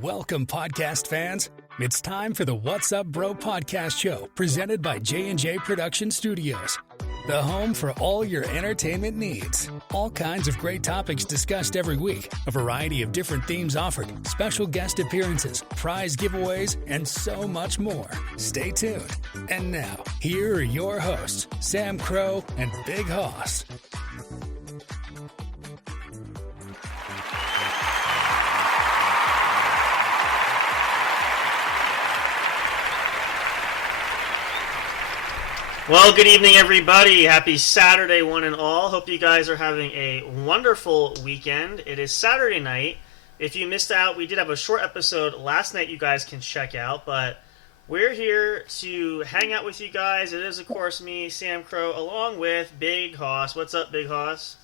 Welcome, podcast fans. It's time for the What's Up Bro podcast show, presented by J&J Production Studios, the home for all your entertainment needs. All kinds of great topics discussed every week, a variety of different themes offered, special guest appearances, prize giveaways, and so much more. Stay tuned. And now, here are your hosts, Samcro and Bighoss. Well, good evening, everybody. Happy Saturday, one and all. Hope you guys are having a wonderful weekend. It is Saturday night. If you missed out, we did have a short episode last night you guys can check out, but we're here to hang out with you guys. It is, of course, me, Sam Crow, along with Big Hoss. What's up, Big Hoss?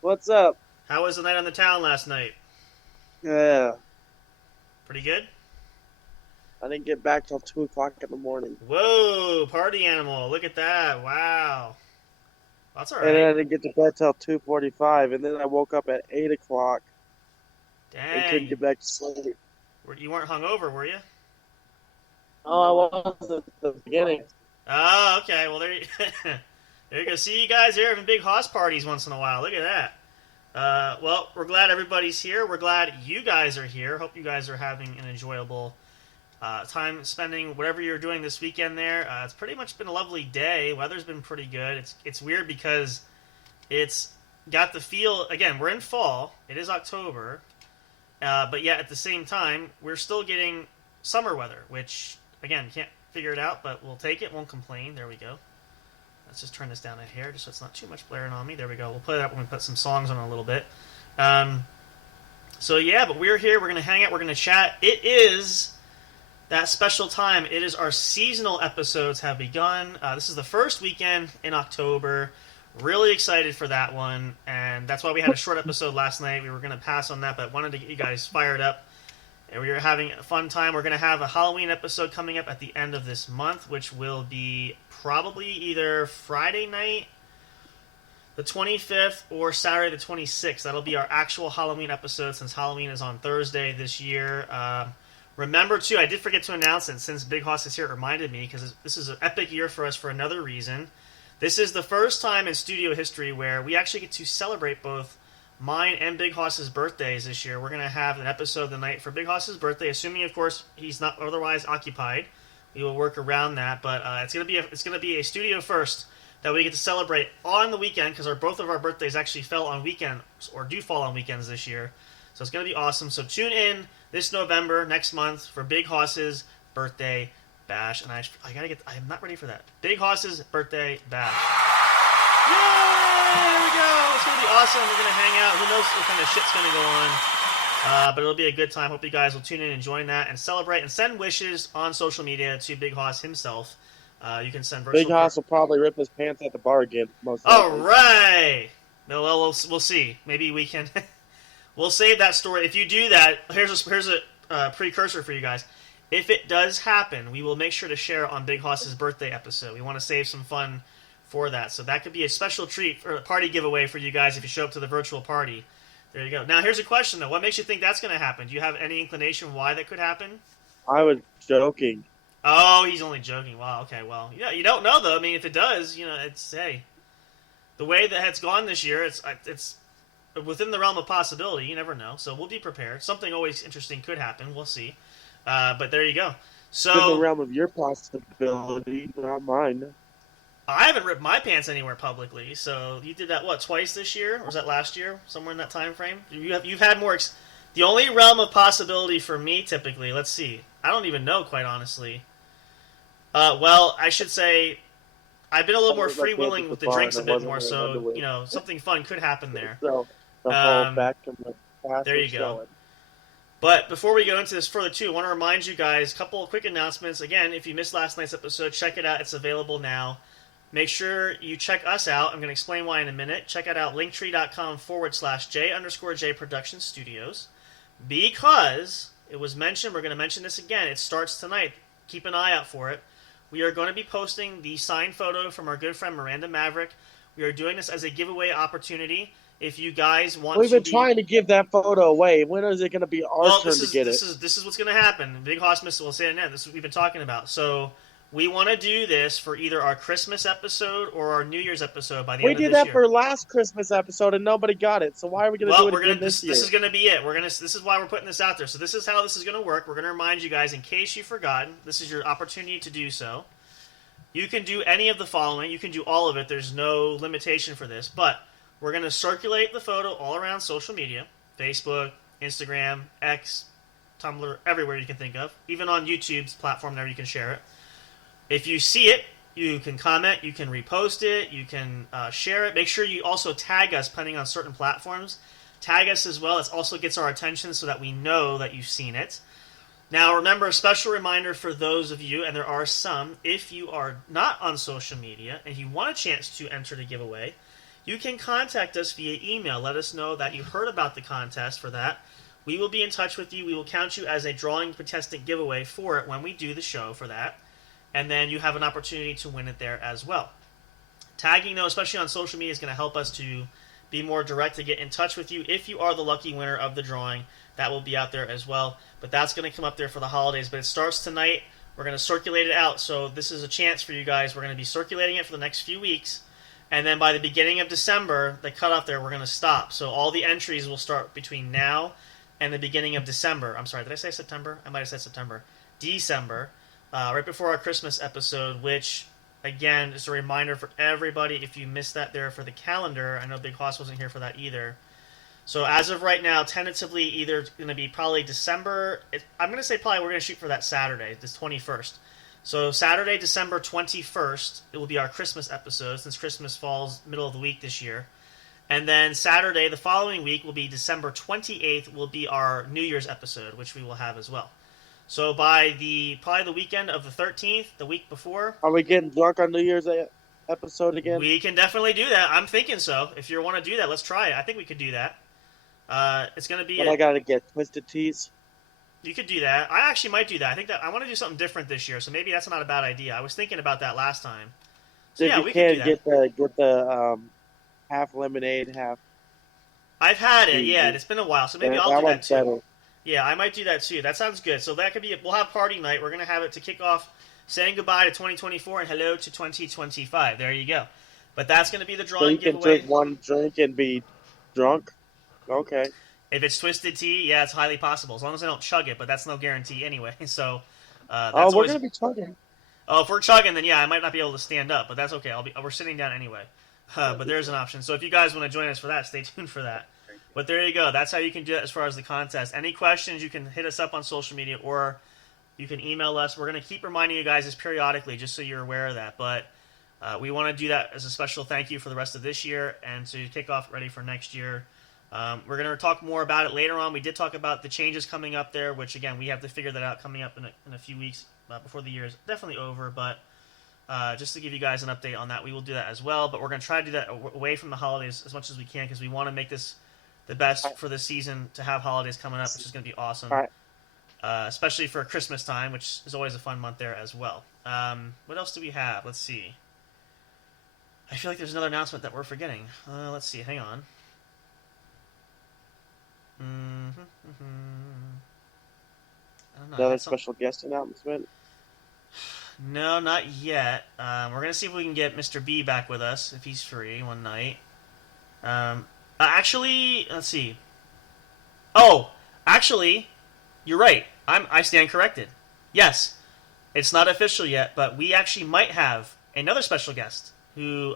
What's up? How was the night on the town last night? Yeah. Pretty good? I didn't get back till 2 o'clock in the morning. Whoa, party animal. Look at that. Wow. That's all right. And then I didn't get to bed till 2:45, and then I woke up at 8 o'clock. Dang. And couldn't get back to sleep. You weren't hungover, were you? Oh, I was at the beginning. Oh, okay. Well, there you, there you go. See you guys here having big house parties once in a while. Look at that. Well, we're glad everybody's here. We're glad you guys are here. Hope you guys are having an enjoyable time spending whatever you're doing this weekend there. It's pretty much been a lovely day. Weather's been pretty good. It's weird because it's got the feel, again, we're in fall. It is October. But yet at the same time, we're still getting summer weather, which, again, can't figure it out, but we'll take it. Won't complain. There we go. Let's just turn this down a hair just so it's not too much blaring on me. There we go. We'll play that when we put some songs on a little bit. So yeah, but we're here. We're going to hang out. We're going to chat. It is that special time. It is our seasonal episodes have begun. This is the first weekend in October. Really excited for that one, and that's why we had a short episode last night. We were going to pass on that, but wanted to get you guys fired up. And we were having a fun time. We're going to have a Halloween episode coming up at the end of this month, which will be probably either Friday night, the 25th, or Saturday the 26th. That'll be our actual Halloween episode, since Halloween is on Thursday this year. Remember, too, I did forget to announce it, since Big Hoss is here, it reminded me, because this is an epic year for us for another reason. This is the first time in studio history where we actually get to celebrate both mine and Big Hoss's birthdays this year. We're going to have an episode the night for Big Hoss's birthday, assuming, of course, he's not otherwise occupied. We will work around that, but it's going to be a studio first that we get to celebrate on the weekend, because both of our birthdays actually fell on weekends, or do fall on weekends this year. So it's going to be awesome. So tune in this November, next month, for Big Hoss's birthday bash. And I'm not ready for that. Big Hoss's birthday bash. Yay! There we go. It's going to be awesome. We're going to hang out. Who knows what kind of shit's going to go on. But it'll be a good time. Hope you guys will tune in and join that and celebrate and send wishes on social media to Big Hoss himself. You can send virtual. Big Hoss will probably rip his pants at the bar again. All right. Well, we'll see. Maybe we can. We'll save that story. If you do that, here's a precursor for you guys. If it does happen, we will make sure to share on Big Hoss's birthday episode. We want to save some fun for that. So that could be a special treat or a party giveaway for you guys if you show up to the virtual party. There you go. Now, here's a question, though. What makes you think that's going to happen? Do you have any inclination why that could happen? I was joking. Oh, he's only joking. Wow, okay, well. Yeah, you don't know, though. I mean, if it does, it's, hey, the way that it's gone this year, it's within the realm of possibility. You never know. So we'll be prepared. Something always interesting could happen. We'll see. But there you go. So in the realm of your possibility, not mine. I haven't ripped my pants anywhere publicly. So you did that, what, twice this year? Or was that last year? Somewhere in that time frame? You've had more. The only realm of possibility for me, typically, let's see. I don't even know, quite honestly. Well, I should say I've been a little more freewheeling with the drinks a bit more, so, something fun could happen there. So, the whole back to my past. There you go. But before we go into this further, too, I want to remind you guys, a couple of quick announcements. Again, if you missed last night's episode, check it out. It's available now. Make sure you check us out. I'm going to explain why in a minute. Check it out, linktree.com/J_J Production Studios. Because it was mentioned, we're going to mention this again. It starts tonight. Keep an eye out for it. We are going to be posting the signed photo from our good friend Miranda Maverick. We are doing this as a giveaway opportunity. if you guys want We've to been trying to give that photo away. When is it going to be our turn to get it? This is what's going to happen. Big Hoss Missile will say it now. This is what we've been talking about. So we want to do this for either our Christmas episode or our New Year's episode by the end of this year. We did that for last Christmas episode and nobody got it. So why are we going to do it again this year? This is going to be it. This is why we're putting this out there. So this is how this is going to work. We're going to remind you guys, in case you've forgotten, this is your opportunity to do so. You can do any of the following. You can do all of it. There's no limitation for this. But we're going to circulate the photo all around social media. Facebook, Instagram, X, Tumblr, everywhere you can think of. Even on YouTube's platform there, you can share it. If you see it, you can comment, you can repost it, you can share it. Make sure you also tag us, depending on certain platforms. Tag us as well. It also gets our attention so that we know that you've seen it. Now, remember, a special reminder for those of you, and there are some, if you are not on social media and you want a chance to enter the giveaway, you can contact us via email. Let us know that you heard about the contest for that. We will be in touch with you. We will count you as a drawing contestant giveaway for it when we do the show for that. And then you have an opportunity to win it there as well. Tagging, though, especially on social media, is going to help us to be more direct to get in touch with you. If you are the lucky winner of the drawing, that will be out there as well. But that's going to come up there for the holidays. But it starts tonight. We're going to circulate it out. So this is a chance for you guys. We're going to be circulating it for the next few weeks. And then by the beginning of December, the cutoff there, we're going to stop. So all the entries will start between now and the beginning of December. I'm sorry, did I say September? I might have said September. December. Right before our Christmas episode, which, again, is a reminder for everybody, if you missed that there for the calendar. I know Big Hoss wasn't here for that either. So as of right now, tentatively, either going to be probably December. I'm going to say probably we're going to shoot for that Saturday, this 21st. So Saturday, December 21st, it will be our Christmas episode, since Christmas falls middle of the week this year. And then Saturday, the following week, will be December 28th, will be our New Year's episode, which we will have as well. So by probably the weekend of the 13th, the week before... Are we getting drunk on New Year's episode again? We can definitely do that. I'm thinking so. If you want to do that, let's try it. I think we could do that. It's going to be... But I got to get Twisted Teas. You could do that. I actually might do that. I think that I want to do something different this year, so maybe that's not a bad idea. I was thinking about that last time. So yeah, we can do that. Get the half lemonade, half... I've had it, yeah, and it's been a while, so maybe I'll do that too. Better. Yeah, I might do that too. That sounds good. So that could be... We'll have party night. We're going to have it to kick off saying goodbye to 2024 and hello to 2025. There you go. But that's going to be the drawing giveaway. So you can drink one drink and be drunk? Okay. If it's Twisted Tea, yeah, it's highly possible. As long as I don't chug it, but that's no guarantee anyway. So, that's we're going to be chugging. Oh, if we're chugging, then yeah, I might not be able to stand up, but that's okay. We're sitting down anyway. But there's an option. So if you guys want to join us for that, stay tuned for that. But there you go. That's how you can do it as far as the contest. Any questions, you can hit us up on social media or you can email us. We're going to keep reminding you guys this periodically just so you're aware of that. But we want to do that as a special thank you for the rest of this year and to kick off ready for next year. We're going to talk more about it later on. We did talk about the changes coming up there, which, again, we have to figure that out coming up in a few weeks before the year is definitely over. But just to give you guys an update on that, we will do that as well. But we're going to try to do that away from the holidays as much as we can because we want to make this the best for this season to have holidays coming up, which is going to be awesome. Right. Especially for Christmas time, which is always a fun month there as well. What else do we have? Let's see. I feel like there's another announcement that we're forgetting. Let's see. Hang on. Another special guest announcement? No, not yet. We're going to see if we can get Mr. B back with us, if he's free, one night. Actually, let's see. Oh, actually, you're right. I stand corrected. Yes, it's not official yet, but we actually might have another special guest who,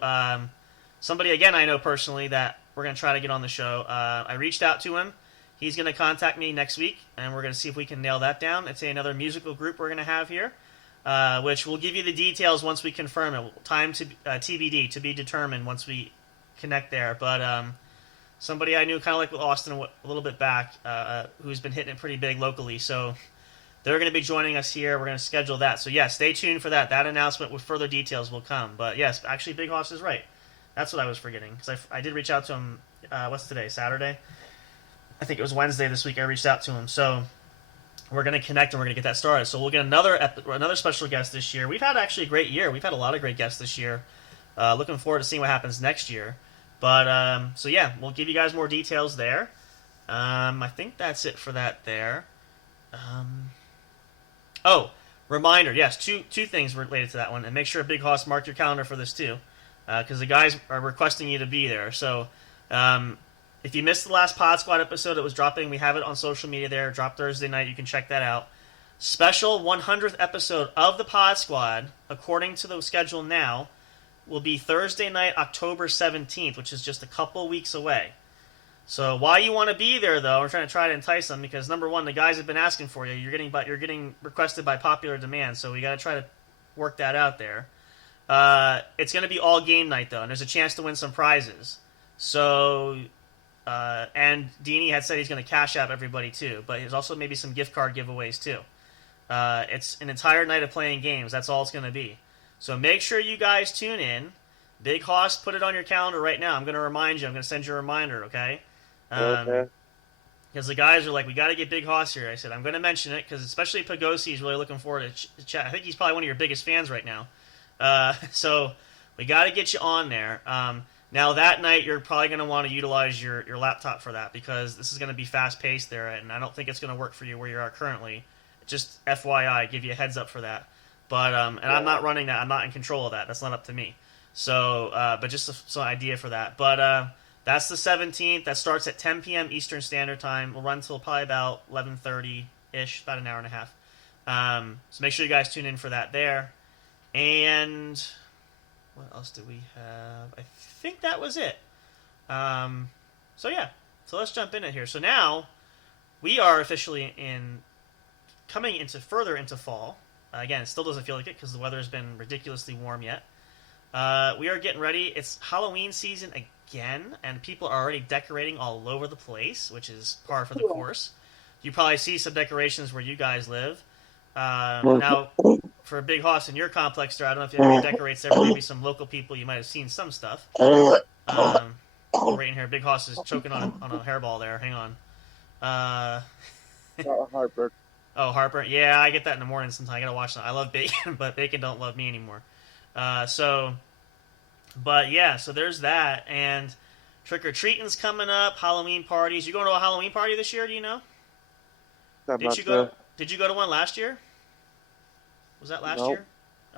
somebody, again, I know personally that we're going to try to get on the show. I reached out to him. He's going to contact me next week, and we're going to see if we can nail that down. It's another musical group we're going to have here, which we'll give you the details once we confirm it. Time to TBD, to be determined once we connect there. But somebody I knew, kind of like with Austin a little bit back, who's been hitting it pretty big locally. So they're going to be joining us here. We're going to schedule that. So, yeah, stay tuned for that. That announcement with further details will come. But, yes, actually, Big Hoss is right. That's what I was forgetting. Because I did reach out to him, what's today, Saturday? I think it was Wednesday this week I reached out to him. So we're going to connect and we're going to get that started. So we'll get another special guest this year. We've had actually a great year. We've had a lot of great guests this year. Looking forward to seeing what happens next year. But so yeah, we'll give you guys more details there. I think that's it for that there. Oh, reminder, yes, two things related to that one, and make sure Big Hoss mark your calendar for this too, because the guys are requesting you to be there. So if you missed the last Pod Squad episode, it was dropping. We have it on social media there. Dropped Thursday night. You can check that out. Special 100th episode of the Pod Squad, according to the schedule now, will be Thursday night, October 17th, which is just a couple weeks away. So why you want to be there, though, we're trying to entice them, because number one, the guys have been asking for you. You're getting requested by popular demand, so we got to try to work that out there. It's going to be all game night, though, and there's a chance to win some prizes. So, and Deanie had said he's going to cash out everybody, too, but there's also maybe some gift card giveaways, too. It's an entire night of playing games. That's all it's going to be. So make sure you guys tune in. Big Hoss, put it on your calendar right now. I'm going to remind you. I'm going to send you a reminder, okay? Okay. Because the guys are like, we got to get Big Hoss here. I said, I'm going to mention it, because especially Pagosi is really looking forward to chat. I think he's probably one of your biggest fans right now. So we got to get you on there. Now, that night, you're probably going to want to utilize your laptop for that, because this is going to be fast-paced there, and I don't think it's going to work for you where you are currently. Just FYI, give you a heads up for that. But and I'm not running that. I'm not in control of that. That's not up to me. So, but just some idea for that. But that's the 17th. That starts at 10 p.m. Eastern Standard Time. We'll run till probably about 11:30-ish, about an hour and a half. So make sure you guys tune in for that there. And what else do we have? I think that was it. So yeah. So let's jump in it here. So now we are officially coming further into fall. Again, it still doesn't feel like it because the weather has been ridiculously warm yet. We are getting ready. It's Halloween season again, and people are already decorating all over the place, which is par for the course. You probably see some decorations where you guys live. Now, for a Big Hoss in your complex there, I don't know if anybody decorates there, but maybe some local people, you might have seen some stuff. Right in here, Big Hoss is choking on a hairball there. Hang on. Harper. Oh, Harper. Yeah, I get that in the morning sometimes. I gotta watch that. I love Bacon, but Bacon don't love me anymore. But yeah, so there's that. And trick-or-treating's coming up, Halloween parties. You going to a Halloween party this year, do you know? Did you go to one last year? Was that last year?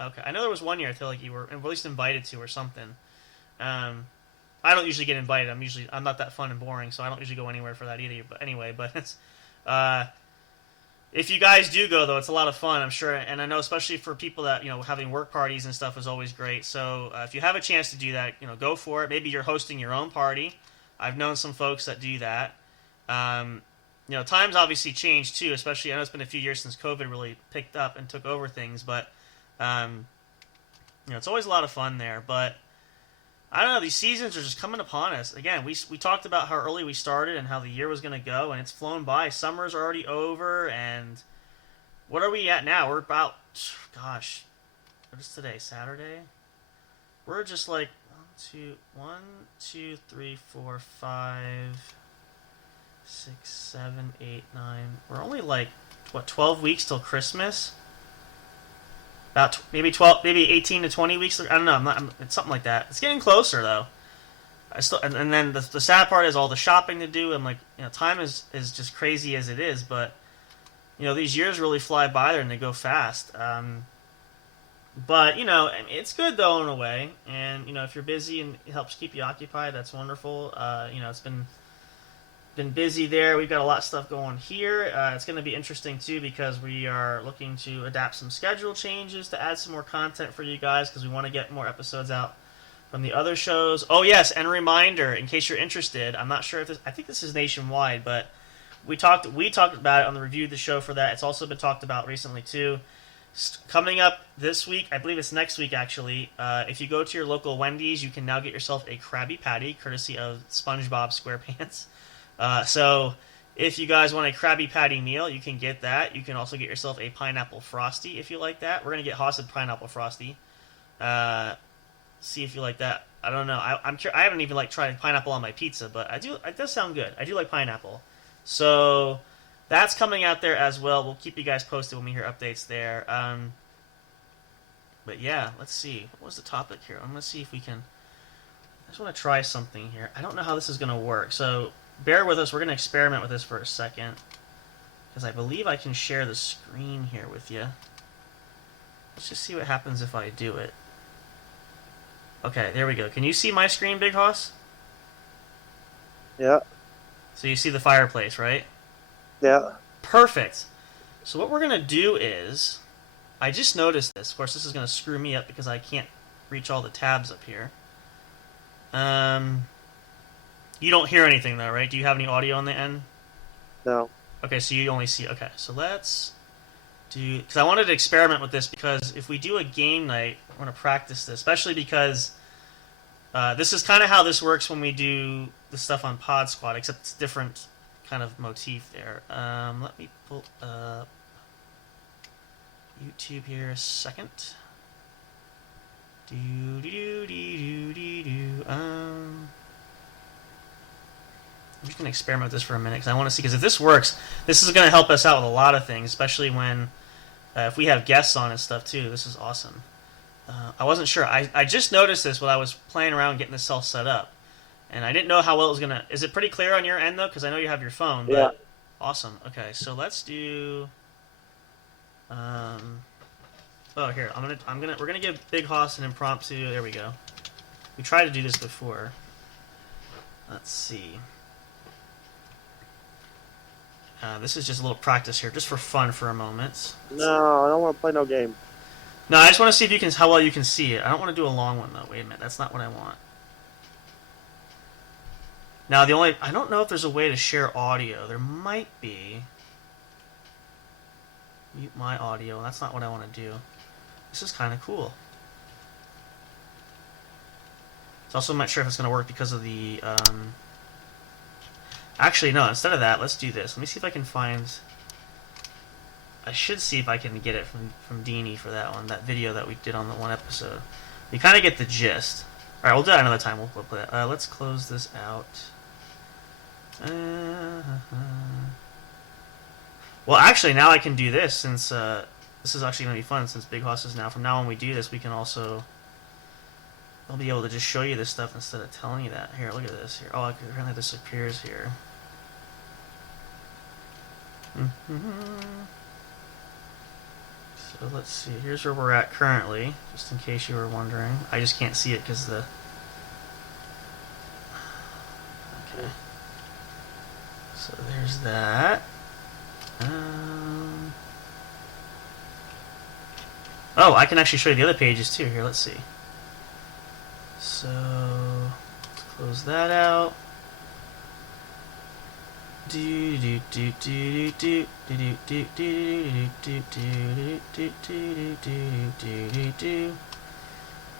Okay. I know there was one year I feel like you were at least invited to or something. I don't usually get invited. I'm not that fun and boring, so I don't usually go anywhere for that either. But anyway, it's if you guys do go, though, it's a lot of fun, I'm sure. And I know especially for people that, having work parties and stuff is always great. So if you have a chance to do that, go for it. Maybe you're hosting your own party. I've known some folks that do that. Times obviously change, too, especially I know it's been a few years since COVID really picked up and took over things. But, it's always a lot of fun there. But I don't know, these seasons are just coming upon us. Again, we talked about how early we started and how the year was going to go, and it's flown by. Summer's already over, and what are we at now? We're about, gosh, what is today, Saturday? We're just like 1, 2, 3, 4, 5, 6, 7, 8, 9. We're only like, 12 weeks till Christmas? About maybe 18 to 20 weeks. I don't know. It's something like that. It's getting closer though. And then the sad part is all the shopping to do. And like time is just crazy as it is. But these years really fly by there and they go fast. But it's good though in a way. And if you're busy and it helps keep you occupied, that's wonderful. It's been busy there. We've got a lot of stuff going here. It's going to be interesting too because we are looking to adapt some schedule changes to add some more content for you guys because we want to get more episodes out from the other shows. Oh yes, and a reminder in case you're interested. I'm not sure if I think this is nationwide, but we talked about it on the review of the show for that. It's also been talked about recently too. Coming up this week, I believe it's next week actually. If you go to your local Wendy's, you can now get yourself a Krabby Patty courtesy of SpongeBob SquarePants. So if you guys want a Krabby Patty meal, you can get that. You can also get yourself a Pineapple Frosty if you like that. We're going to get Hossed Pineapple Frosty. See if you like that. I don't know. I haven't even tried pineapple on my pizza, but I do. It does sound good. I do like pineapple. So that's coming out there as well. We'll keep you guys posted when we hear updates there. But yeah, let's see. What was the topic here? I'm going to see if we can just want to try something here. I don't know how this is going to work, so bear with us. We're going to experiment with this for a second, because I believe I can share the screen here with you. Let's just see what happens if I do it. Okay, there we go. Can you see my screen, Bighoss? Yeah. So you see the fireplace, right? Yeah. Perfect. So what we're going to do is, I just noticed this. Of course, this is going to screw me up because I can't reach all the tabs up here. You don't hear anything though, right? Do you have any audio on the end? No. Okay, so you only see... Okay, so let's do... Because I wanted to experiment with this, because if we do a game night, I want to practice this, especially because this is kind of how this works when we do the stuff on Pod Squad, except it's different kind of motif there. Let me pull up YouTube here a second. I'm just going to experiment with this for a minute, because I want to see, because if this works, this is going to help us out with a lot of things, especially when, if we have guests on and stuff too. This is awesome. I wasn't sure. I just noticed this while I was playing around getting this all set up, and I didn't know how well it was going to... Is it pretty clear on your end, though? Because I know you have your phone. But... Yeah. Awesome. Okay, so let's do... Oh, here, we're gonna give Bighoss an impromptu. There we go. We tried to do this before. Let's see. This is just a little practice here, just for fun for a moment. No, I don't want to play no game. No, I just want to see if how well you can see it. I don't want to do a long one though. Wait a minute, that's not what I want. Now I don't know if there's a way to share audio. There might be. Mute my audio. That's not what I want to do. This is kind of cool. So also, I'm not sure if it's going to work because of the... Actually, no. Instead of that, let's do this. Let me see if I can find... I should see if I can get it from Deanie for that one. That video that we did on the one episode. You kind of get the gist. Alright, we'll do that another time. We'll play it. Let's close this out. Well, actually, now I can do this, since this is actually going to be fun, since Bighoss is now. From now on, when we do this, we can also... I'll be able to just show you this stuff instead of telling you that. Here, look at this. Here. Oh, apparently this appears here. So let's see. Here's where we're at currently, just in case you were wondering. I just can't see it because the... Okay. So there's that. Oh, I can actually show you the other pages too. Here, let's see. So, let's close that out.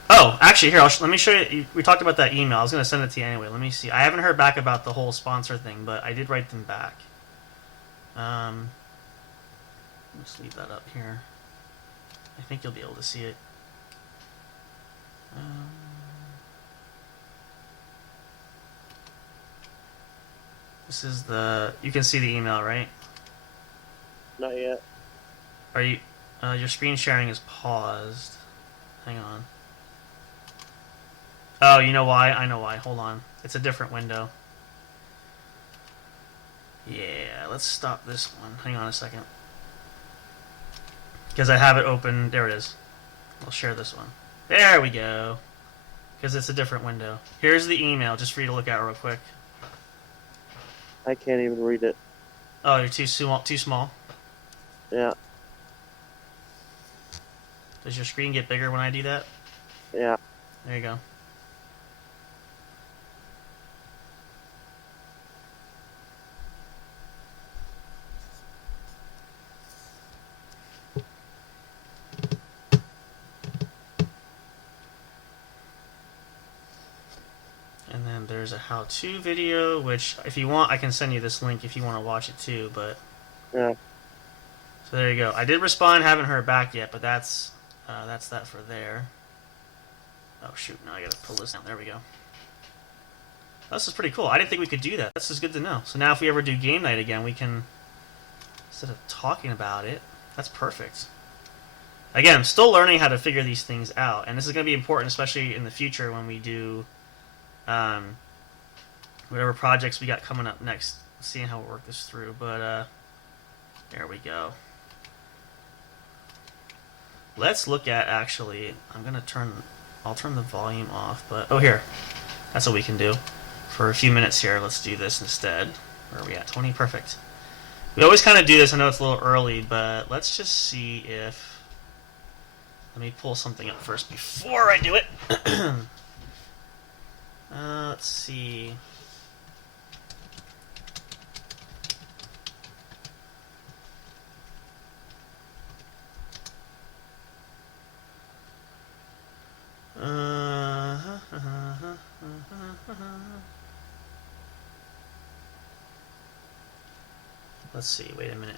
Oh, actually, here, let me show you. We talked about that email. I was going to send it to you anyway. Let me see. I haven't heard back about the whole sponsor thing, but I did write them back. Let's leave that up here. I think you'll be able to see it. This is the... You can see the email, right? Not yet. Are you... your screen sharing is paused. Hang on. Oh, you know why? I know why. Hold on. It's a different window. Yeah, let's stop this one. Hang on a second. Because I have it open. There it is. I'll share this one. There we go. Because it's a different window. Here's the email, just for you to look at real quick. I can't even read it. Oh, you're too small. Too small. Yeah. Does your screen get bigger when I do that? Yeah. There you go. And then there's a how-to video, which, if you want, I can send you this link if you want to watch it too, but... Yeah. So there you go. I did respond, haven't heard back yet, but that's that for there. Oh shoot, now I gotta pull this down. There we go. This is pretty cool. I didn't think we could do that. This is good to know. So now if we ever do game night again, we can, instead of talking about it, that's perfect. Again, I'm still learning how to figure these things out, and this is going to be important, especially in the future when we do whatever projects we got coming up next. Seeing how we work this through, but there we go. Let's look at actually. I'll turn the volume off, but oh here, that's what we can do for a few minutes here. Let's do this instead. Where are we at? 20, perfect. We always kind of do this. I know it's a little early, but let's just see if. Let me pull something up first before I do it. Let's see. Let's see, wait a minute.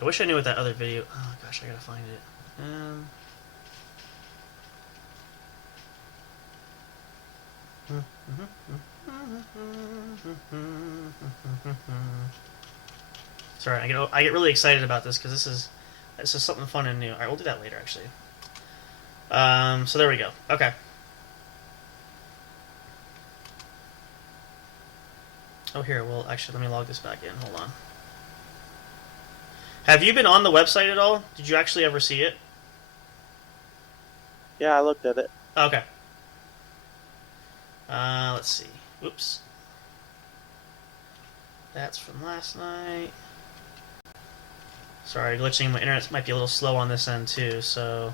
I wish I knew what that other video... Oh gosh, I gotta find it. Sorry, I get really excited about this because this is something fun and new. Alright, we'll do that later actually. So there we go. Okay. Oh, here. Well, actually, let me log this back in. Hold on. Have you been on the website at all? Did you actually ever see it? Yeah, I looked at it. Okay. Let's see. Oops. That's from last night. Sorry, glitching. My internet might be a little slow on this end too, so...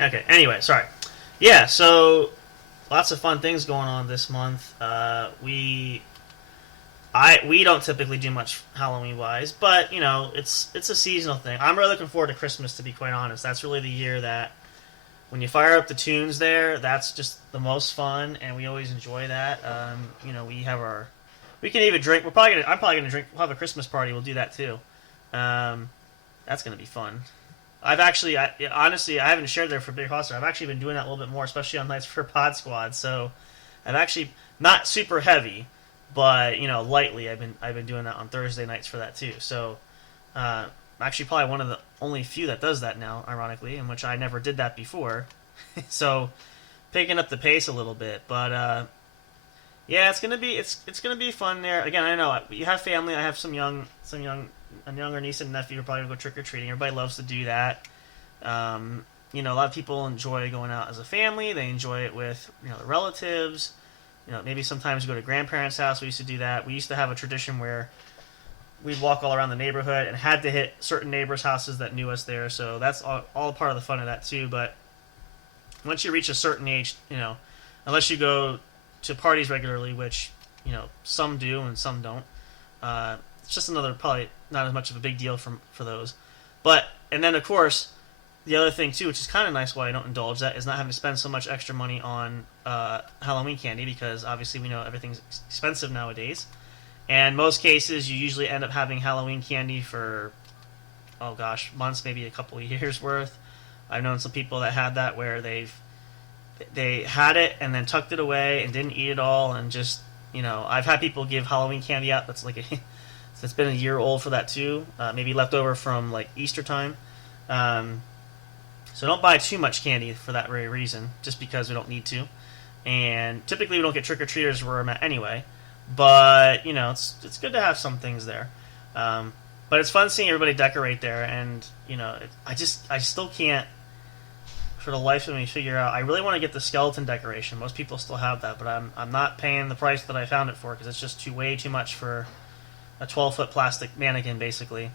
Okay, anyway, sorry. Yeah, so... Lots of fun things going on this month. We don't typically do much Halloween-wise, but, you know, it's a seasonal thing. I'm really looking forward to Christmas, to be quite honest. That's really the year that, when you fire up the tunes there, that's just the most fun, and we always enjoy that. You know, we can even drink. I'm probably gonna drink. We'll have a Christmas party. We'll do that too. That's gonna be fun. Honestly, I haven't shared there for Big Hoss. I've actually been doing that a little bit more, especially on nights for Pod Squad. So, I've actually not super heavy, but you know, lightly. I've been doing that on Thursday nights for that too. So, I'm actually probably one of the only few that does that now, ironically, in which I never did that before. So, picking up the pace a little bit, but yeah, it's gonna be fun there. Again, I know you have family. I have a younger niece and nephew who are probably gonna go trick or treating. Everybody loves to do that. You know, a lot of people enjoy going out as a family. They enjoy it with their relatives. You know, maybe sometimes go to grandparents' house. We used to do that. We used to have a tradition where we'd walk all around the neighborhood and had to hit certain neighbors' houses that knew us there. So that's all part of the fun of that too. But once you reach a certain age, unless you go to parties regularly, which some do and some don't. It's just another, probably not as much of a big deal for those. And then of course, the other thing too, which is kind of nice why I don't indulge that, is not having to spend so much extra money on Halloween candy, because obviously we know everything's expensive nowadays. And most cases, you usually end up having Halloween candy for, months, maybe a couple of years worth. I've known some people that had that where they had it and then tucked it away and didn't eat it all, and just, I've had people give Halloween candy out that's that's been a year old for that too, maybe left over from like Easter time. So don't buy too much candy for that very reason, just because we don't need to. And typically we don't get trick-or-treaters where I'm at anyway, but it's good to have some things there. But it's fun seeing everybody decorate there, and I still can't, for the life of me, figure out. I really want to get the skeleton decoration. Most people still have that, but I'm not paying the price that I found it for, because it's just way too much for a 12-foot plastic mannequin, basically.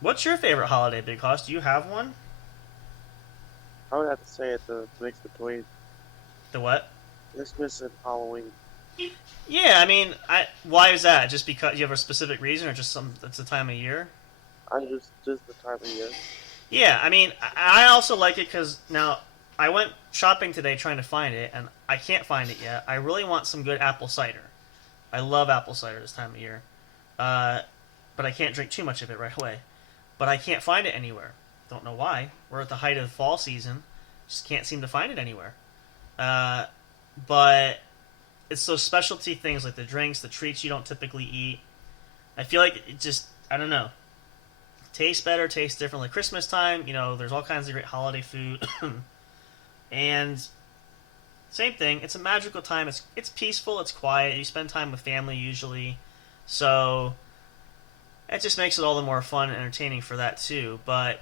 What's your favorite holiday, Big Hoss? Do you have one? I would have to say it's a mix between The what? Christmas and Halloween. Yeah, I mean, why is that? Just because you have a specific reason, or just it's the time of year? Just the time of year. Yeah, I mean, I also like it because now I went shopping today trying to find it, and I can't find it yet. I really want some good apple cider. I love apple cider this time of year, but I can't drink too much of it right away. But I can't find it anywhere. Don't know why. We're at the height of fall season, just can't seem to find it anywhere. But it's those specialty things like the drinks, the treats you don't typically eat. I feel like it just, I don't know. tastes better, tastes different. Like Christmas time, there's all kinds of great holiday food, and same thing. It's a magical time. It's peaceful. It's quiet. You spend time with family usually, so it just makes it all the more fun and entertaining for that too. But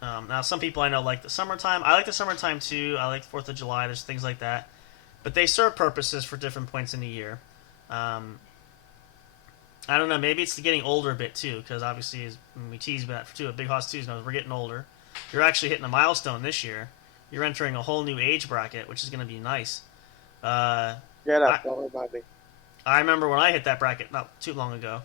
now some people I know like the summertime. I like the summertime too. I like the 4th of July. There's things like that, but they serve purposes for different points in the year. I don't know. Maybe it's getting older a bit too, because obviously we tease about it too. Big Hoss 2 knows we're getting older. You're actually hitting a milestone this year. You're entering a whole new age bracket, which is going to be nice. Don't worry about me. I remember when I hit that bracket not too long ago.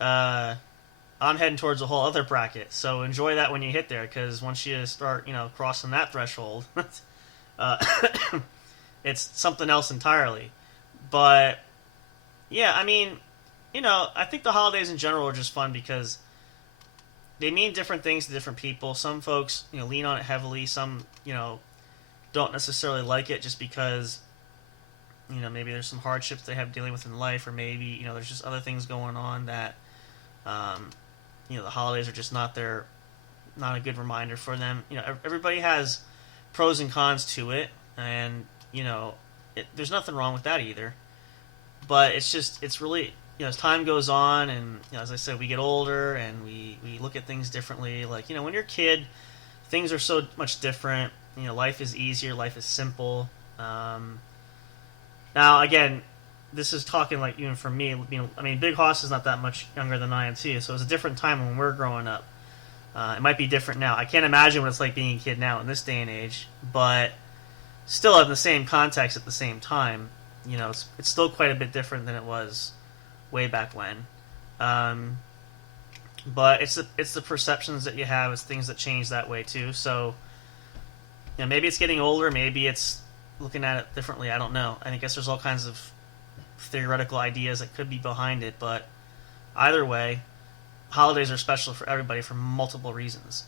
I'm heading towards a whole other bracket, so enjoy that when you hit there, because once you start, crossing that threshold, it's something else entirely. But yeah, I mean, I think the holidays in general are just fun because they mean different things to different people. Some folks, lean on it heavily. Some, don't necessarily like it just because, maybe there's some hardships they have dealing with in life, or maybe, there's just other things going on that, the holidays are just not a good reminder for them. Everybody has pros and cons to it, and, there's nothing wrong with that either. But it's really, as time goes on, and as I said, we get older and we look at things differently. Like, when you're a kid, things are so much different. Life is easier, life is simple. Now, again, this is talking like even for me. Big Hoss is not that much younger than I am too, so it's a different time when we're growing up. It might be different now. I can't imagine what it's like being a kid now in this day and age, but still in the same context at the same time. It's still quite a bit different than it was way back when. But it's the perceptions that you have. It's things that change that way too. So, maybe it's getting older. Maybe it's looking at it differently. I don't know. I guess there's all kinds of theoretical ideas that could be behind it. But either way, holidays are special for everybody for multiple reasons.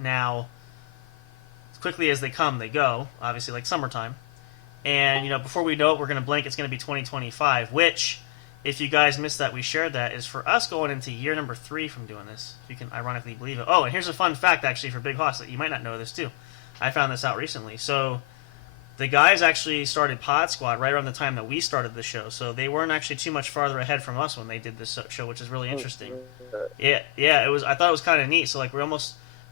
Now, as quickly as they come, they go. Obviously, like summertime. And, before we know it, we're going to blink. It's going to be 2025, which, if you guys missed that, we shared that, is for us going into year number 3 from doing this. If you can ironically believe it. Oh, and here's a fun fact, actually, for Big Hoss that you might not know this, too. I found this out recently. So, the guys actually started Pod Squad right around the time that we started the show. So, they weren't actually too much farther ahead from us when they did this show, which is really interesting. Yeah, it was. I thought it was kind of neat. So, like,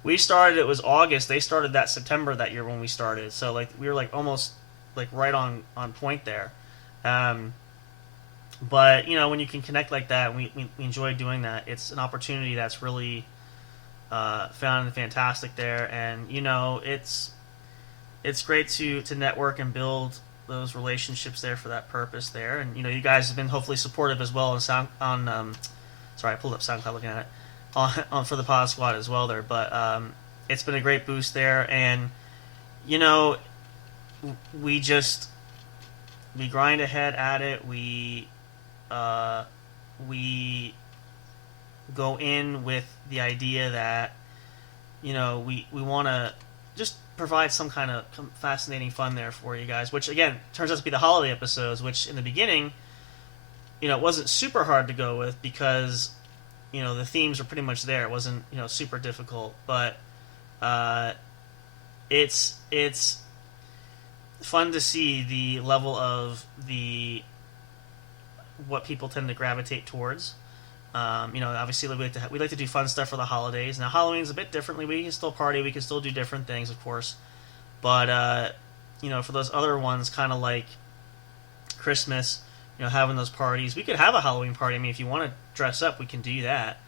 we started, it was August. They started that September that year when we started. So, like, we were, like, almost like right on point there. But when you can connect like that, we enjoy doing that. It's an opportunity that's really found and fantastic there, and it's great to network and build those relationships there for that purpose there. And you guys have been hopefully supportive as well sorry, I pulled up SoundCloud looking at it on for the Pod Squad as well there. But it's been a great boost there, and we grind ahead at it. We go in with the idea that we want to just provide some kind of fascinating fun there for you guys, which again turns out to be the holiday episodes, which in the beginning it wasn't super hard to go with because the themes are pretty much there. It wasn't super difficult, but it's fun to see the level of what people tend to gravitate towards. Obviously we like to do fun stuff for the holidays. Now Halloween's a bit differently. We can still party. We can still do different things, of course. But for those other ones, kind of like Christmas, having those parties, we could have a Halloween party. If you want to dress up, we can do that.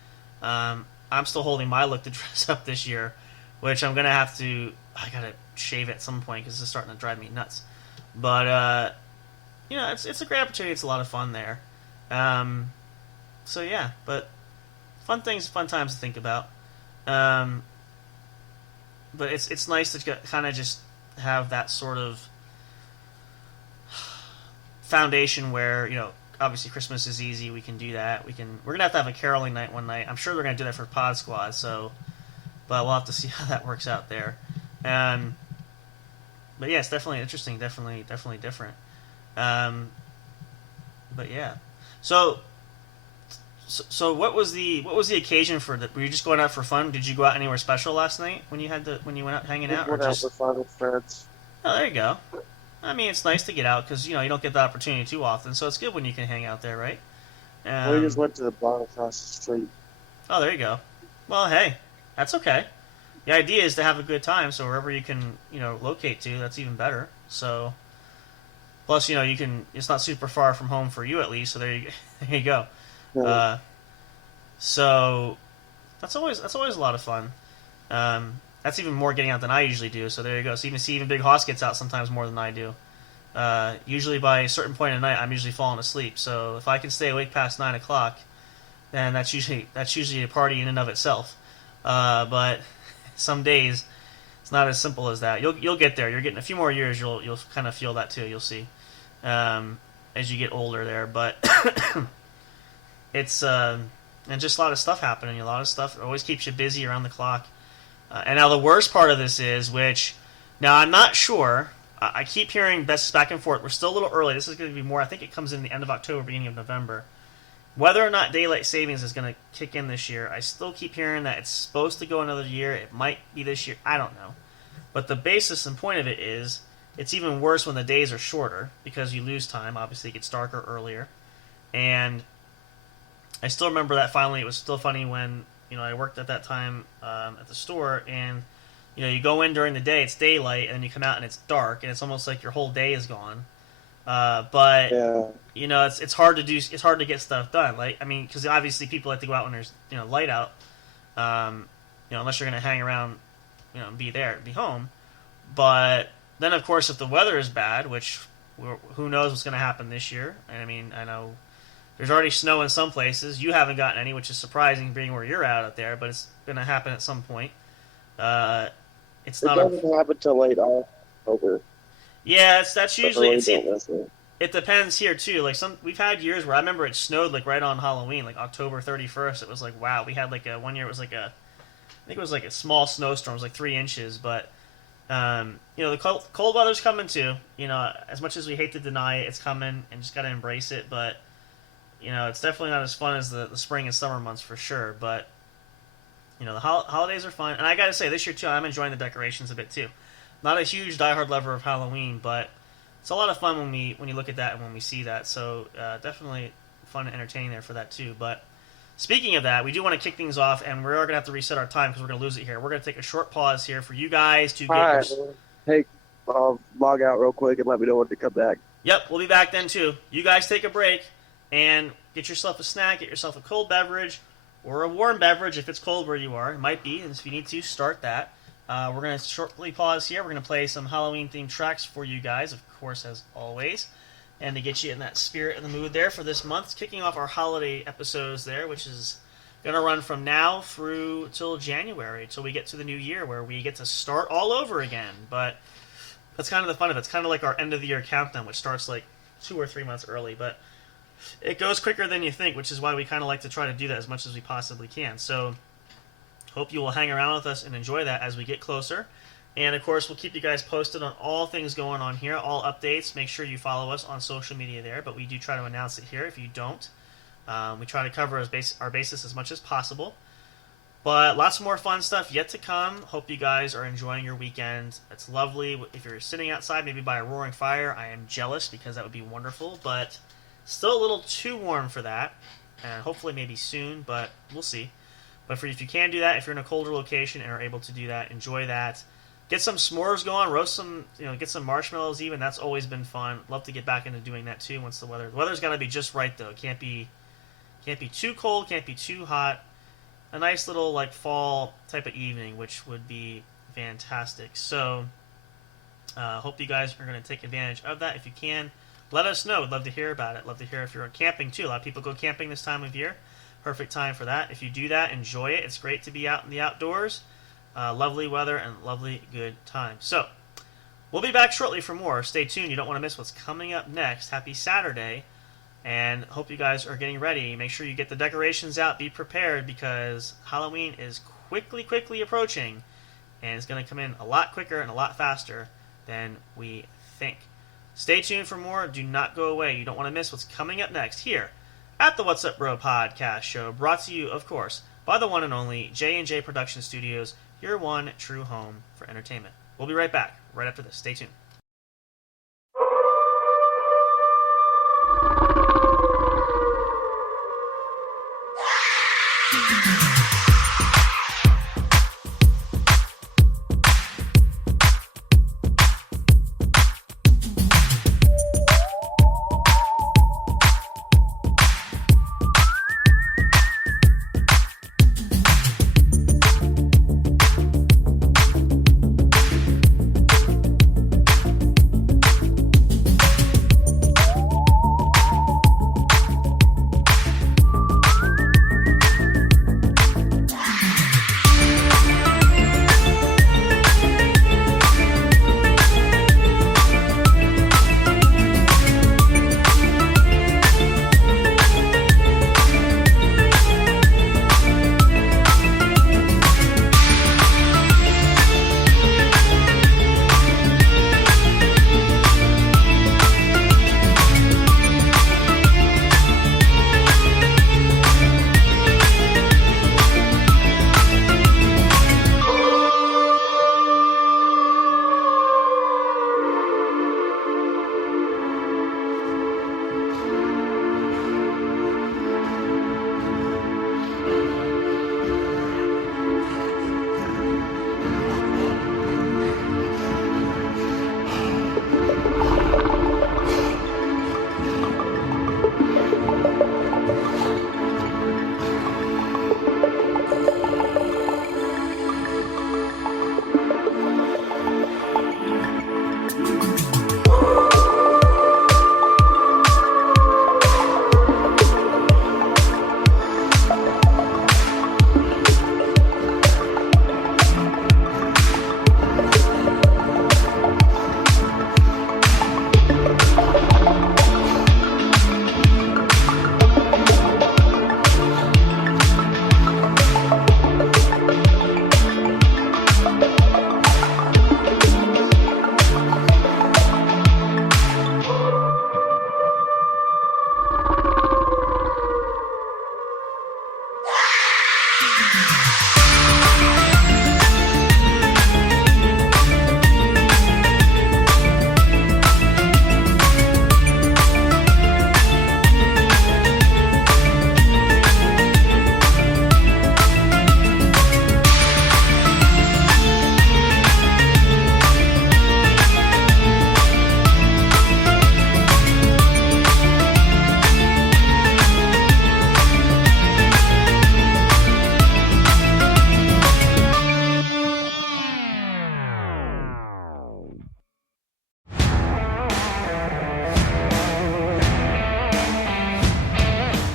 I'm still holding my look to dress up this year, which I'm gonna have to. I gotta shave at some point because it's starting to drive me nuts. But it's a great opportunity. It's a lot of fun there. So yeah, but fun things, fun times to think about. But it's nice to kind of just have that sort of foundation where obviously Christmas is easy. We can do that. We're gonna have to have a caroling night one night. I'm sure they're gonna do that for Pod Squad. But we'll have to see how that works out there. But yeah, it's definitely interesting. Definitely different. But yeah, so So what was the occasion for that? Were you just going out for fun? Did you go out anywhere special last night when you went out hanging Just out, or went out just? with fun with friends. Oh, there you go. I mean, it's nice to get out because you don't get the opportunity too often. So it's good when you can hang out there, right? We just went to the bar across the street. Oh, there you go. Well, hey, that's okay. The idea is to have a good time. So wherever you can, locate to, that's even better. So plus, you can. It's not super far from home for you at least. So there you go. Yeah. So that's always a lot of fun. That's even more getting out than I usually do. So there you go. So even Big Hoss gets out sometimes more than I do. Usually by a certain point in the night, I'm usually falling asleep. So if I can stay awake past 9 o'clock, then that's usually a party in and of itself. But some days it's not as simple as that. You'll get there. You're getting a few more years. You'll kind of feel that too. You'll see as you get older there. But it's and just a lot of stuff happening. A lot of stuff always keeps you busy around the clock. And now the worst part of this is, which now I'm not sure. I keep hearing this back and forth. We're still a little early. This is going to be more. I think it comes in the end of October, beginning of November. Whether or not daylight savings is going to kick in this year, I still keep hearing that it's supposed to go another year. It might be this year. I don't know. But the basis and point of it is it's even worse when the days are shorter because you lose time. Obviously, it gets darker earlier. And I still remember that finally. It was still funny when I worked at that time at the store, and you go in during the day, it's daylight, and then you come out and it's dark, and it's almost like your whole day is gone. But Yeah. it's hard to do. It's hard to get stuff done. Like because obviously people like to go out when there's light out. Unless you're gonna hang around, and be home. But then of course if the weather is bad, which who knows what's gonna happen this year. And I know there's already snow in some places. You haven't gotten any, which is surprising being where you're out there. But it's gonna happen at some point. It doesn't happen till late October. Yeah, that's usually Really it depends here too. Like we've had years where I remember it snowed like right on Halloween, like October 31st. It was like wow. We had like one year it was like I think it was like a small snowstorm. It was like 3 inches. But the cold weather's coming too. As much as we hate to deny it, it's coming and just gotta embrace it. But it's definitely not as fun as the spring and summer months for sure. But the holidays are fun, and I gotta say this year too, I'm enjoying the decorations a bit too. Not a huge diehard lover of Halloween, but it's a lot of fun when you look at that and when we see that. So definitely fun and entertaining there for that too. But speaking of that, we do want to kick things off, and we're gonna have to reset our time because we're gonna lose it here. We're gonna take a short pause here for you guys to get. All right. Hey, I'll log out real quick and let me know when to come back. Yep, we'll be back then too. You guys take a break and get yourself a snack, get yourself a cold beverage. Or a warm beverage if it's cold where you are. It might be, and if you need to, start that. We're going to shortly pause here. We're going to play some Halloween-themed tracks for you guys, of course, as always. And to get you in that spirit and the mood there for this month, kicking off our holiday episodes there, which is going to run from now through till January, till we get to the new year, where we get to start all over again. But that's kind of the fun of it. It's kind of like our end-of-the-year countdown, which starts like 2 or 3 months early. But it goes quicker than you think, which is why we kind of like to try to do that as much as we possibly can. So, hope you will hang around with us and enjoy that as we get closer. And, of course, we'll keep you guys posted on all things going on here, all updates. Make sure you follow us on social media there, but we do try to announce it here if you don't. We try to cover our basis as much as possible. But lots more fun stuff yet to come. Hope you guys are enjoying your weekend. It's lovely. If you're sitting outside, maybe by a roaring fire, I am jealous because that would be wonderful, but still a little too warm for that, and hopefully maybe soon, but we'll see. But if you can do that, if you're in a colder location and are able to do that, enjoy that. Get some s'mores going, roast some, get some marshmallows even. That's always been fun. Love to get back into doing that too once the weather's got to be just right though. It can't be too cold, can't be too hot. A nice little like fall type of evening, which would be fantastic. So, hope you guys are going to take advantage of that if you can. Let us know. We'd love to hear about it. Love to hear if you're camping, too. A lot of people go camping this time of year. Perfect time for that. If you do that, enjoy it. It's great to be out in the outdoors. Lovely weather and lovely good time. So, we'll be back shortly for more. Stay tuned. You don't want to miss what's coming up next. Happy Saturday. And hope you guys are getting ready. Make sure you get the decorations out. Be prepared because Halloween is quickly approaching. And it's going to come in a lot quicker and a lot faster than we think. Stay tuned for more. Do not go away. You don't want to miss what's coming up next here at the What's Up Bro podcast show, brought to you, of course, by the one and only J&J Production Studios, your one true home for entertainment. We'll be right back, right after this. Stay tuned.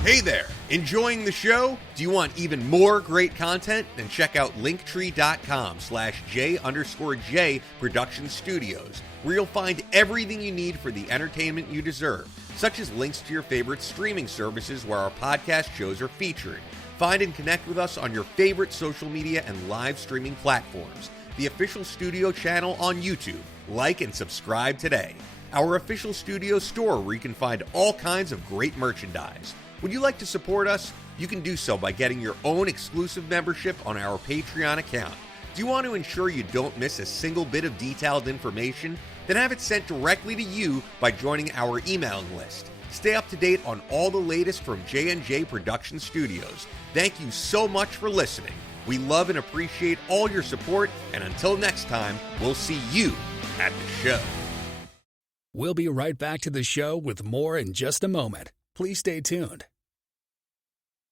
Hey there! Enjoying the show? Do you want even more great content? Then check out linktree.com/J_J Production Studios, where you'll find everything you need for the entertainment you deserve, such as links to your favorite streaming services where our podcast shows are featured. Find and connect with us on your favorite social media and live streaming platforms. The official studio channel on YouTube. Like and subscribe today. Our official studio store where you can find all kinds of great merchandise. Would you like to support us? You can do so by getting your own exclusive membership on our Patreon account. Do you want to ensure you don't miss a single bit of detailed information? Then have it sent directly to you by joining our emailing list. Stay up to date on all the latest from J&J Production Studios. Thank you so much for listening. We love and appreciate all your support, and until next time, we'll see you at the show. We'll be right back to the show with more in just a moment. Please stay tuned.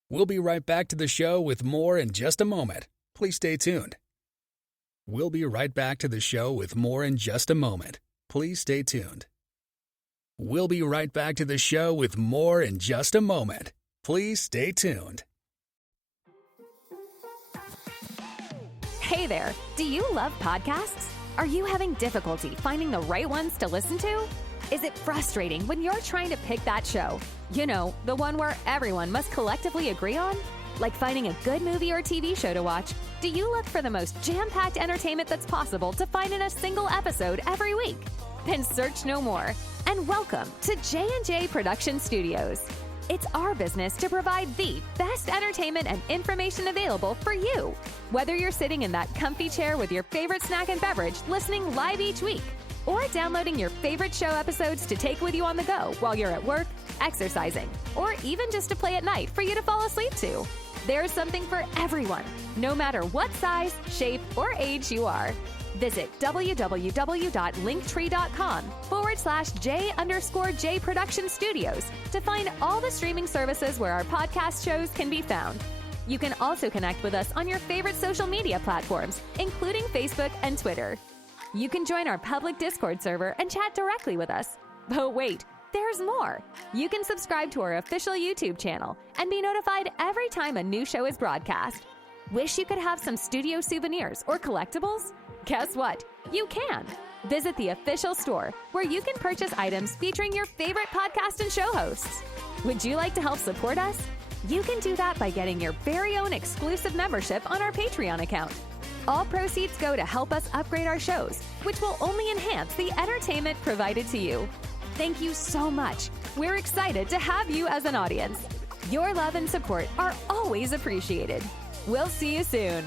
We'll be right back to the show with more in just a moment. Please stay tuned. We'll be right back to the show with more in just a moment. Please stay tuned. We'll be right back to the show with more in just a moment. Please stay tuned. Hey there, do you love podcasts? Are you having difficulty finding the right ones to listen to? Is it frustrating when you're trying to pick that show? You know, the one where everyone must collectively agree on? Like finding a good movie or TV show to watch, do you look for the most jam-packed entertainment that's possible to find in a single episode every week? Then search no more, and welcome to J&J Production Studios. It's our business to provide the best entertainment and information available for you. Whether you're sitting in that comfy chair with your favorite snack and beverage listening live each week, or downloading your favorite show episodes to take with you on the go while you're at work, exercising, or even just to play at night for you to fall asleep to. There's something for everyone, no matter what size, shape, or age you are. Visit www.linktree.com/J_J Production Studios to find all the streaming services where our podcast shows can be found. You can also connect with us on your favorite social media platforms, including Facebook and Twitter. You can join our public Discord server and chat directly with us. But wait, there's more. You can subscribe to our official YouTube channel and be notified every time a new show is broadcast. Wish you could have some studio souvenirs or collectibles? Guess what? You can. Visit the official store where you can purchase items featuring your favorite podcast and show hosts. Would you like to help support us? You can do that by getting your very own exclusive membership on our Patreon account. All proceeds go to help us upgrade our shows, which will only enhance the entertainment provided to you. Thank you so much. We're excited to have you as an audience. Your love and support are always appreciated. We'll see you soon.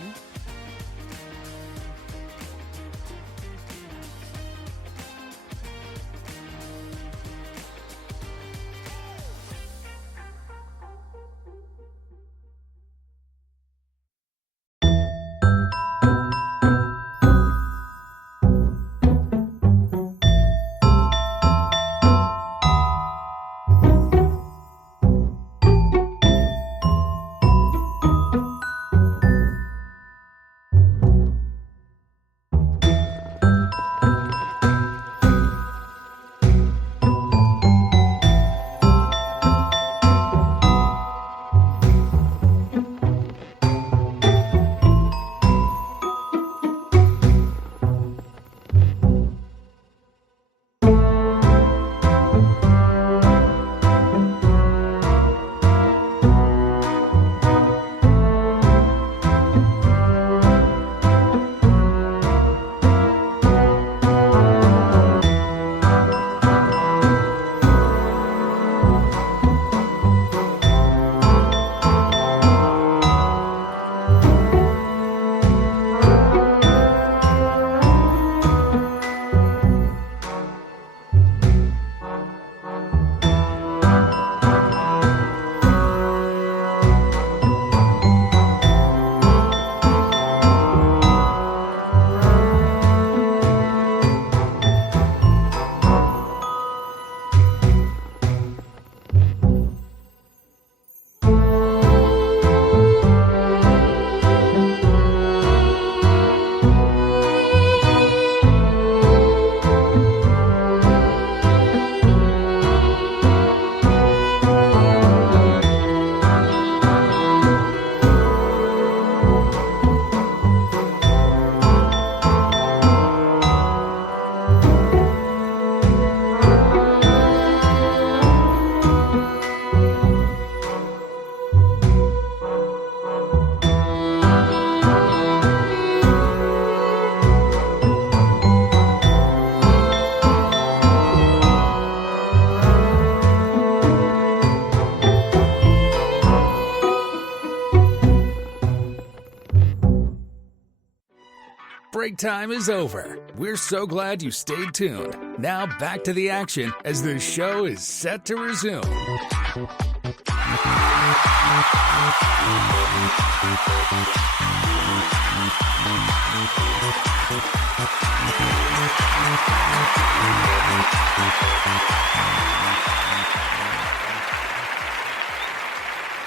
Break time is over. We're so glad you stayed tuned. Now back to the action as the show is set to resume.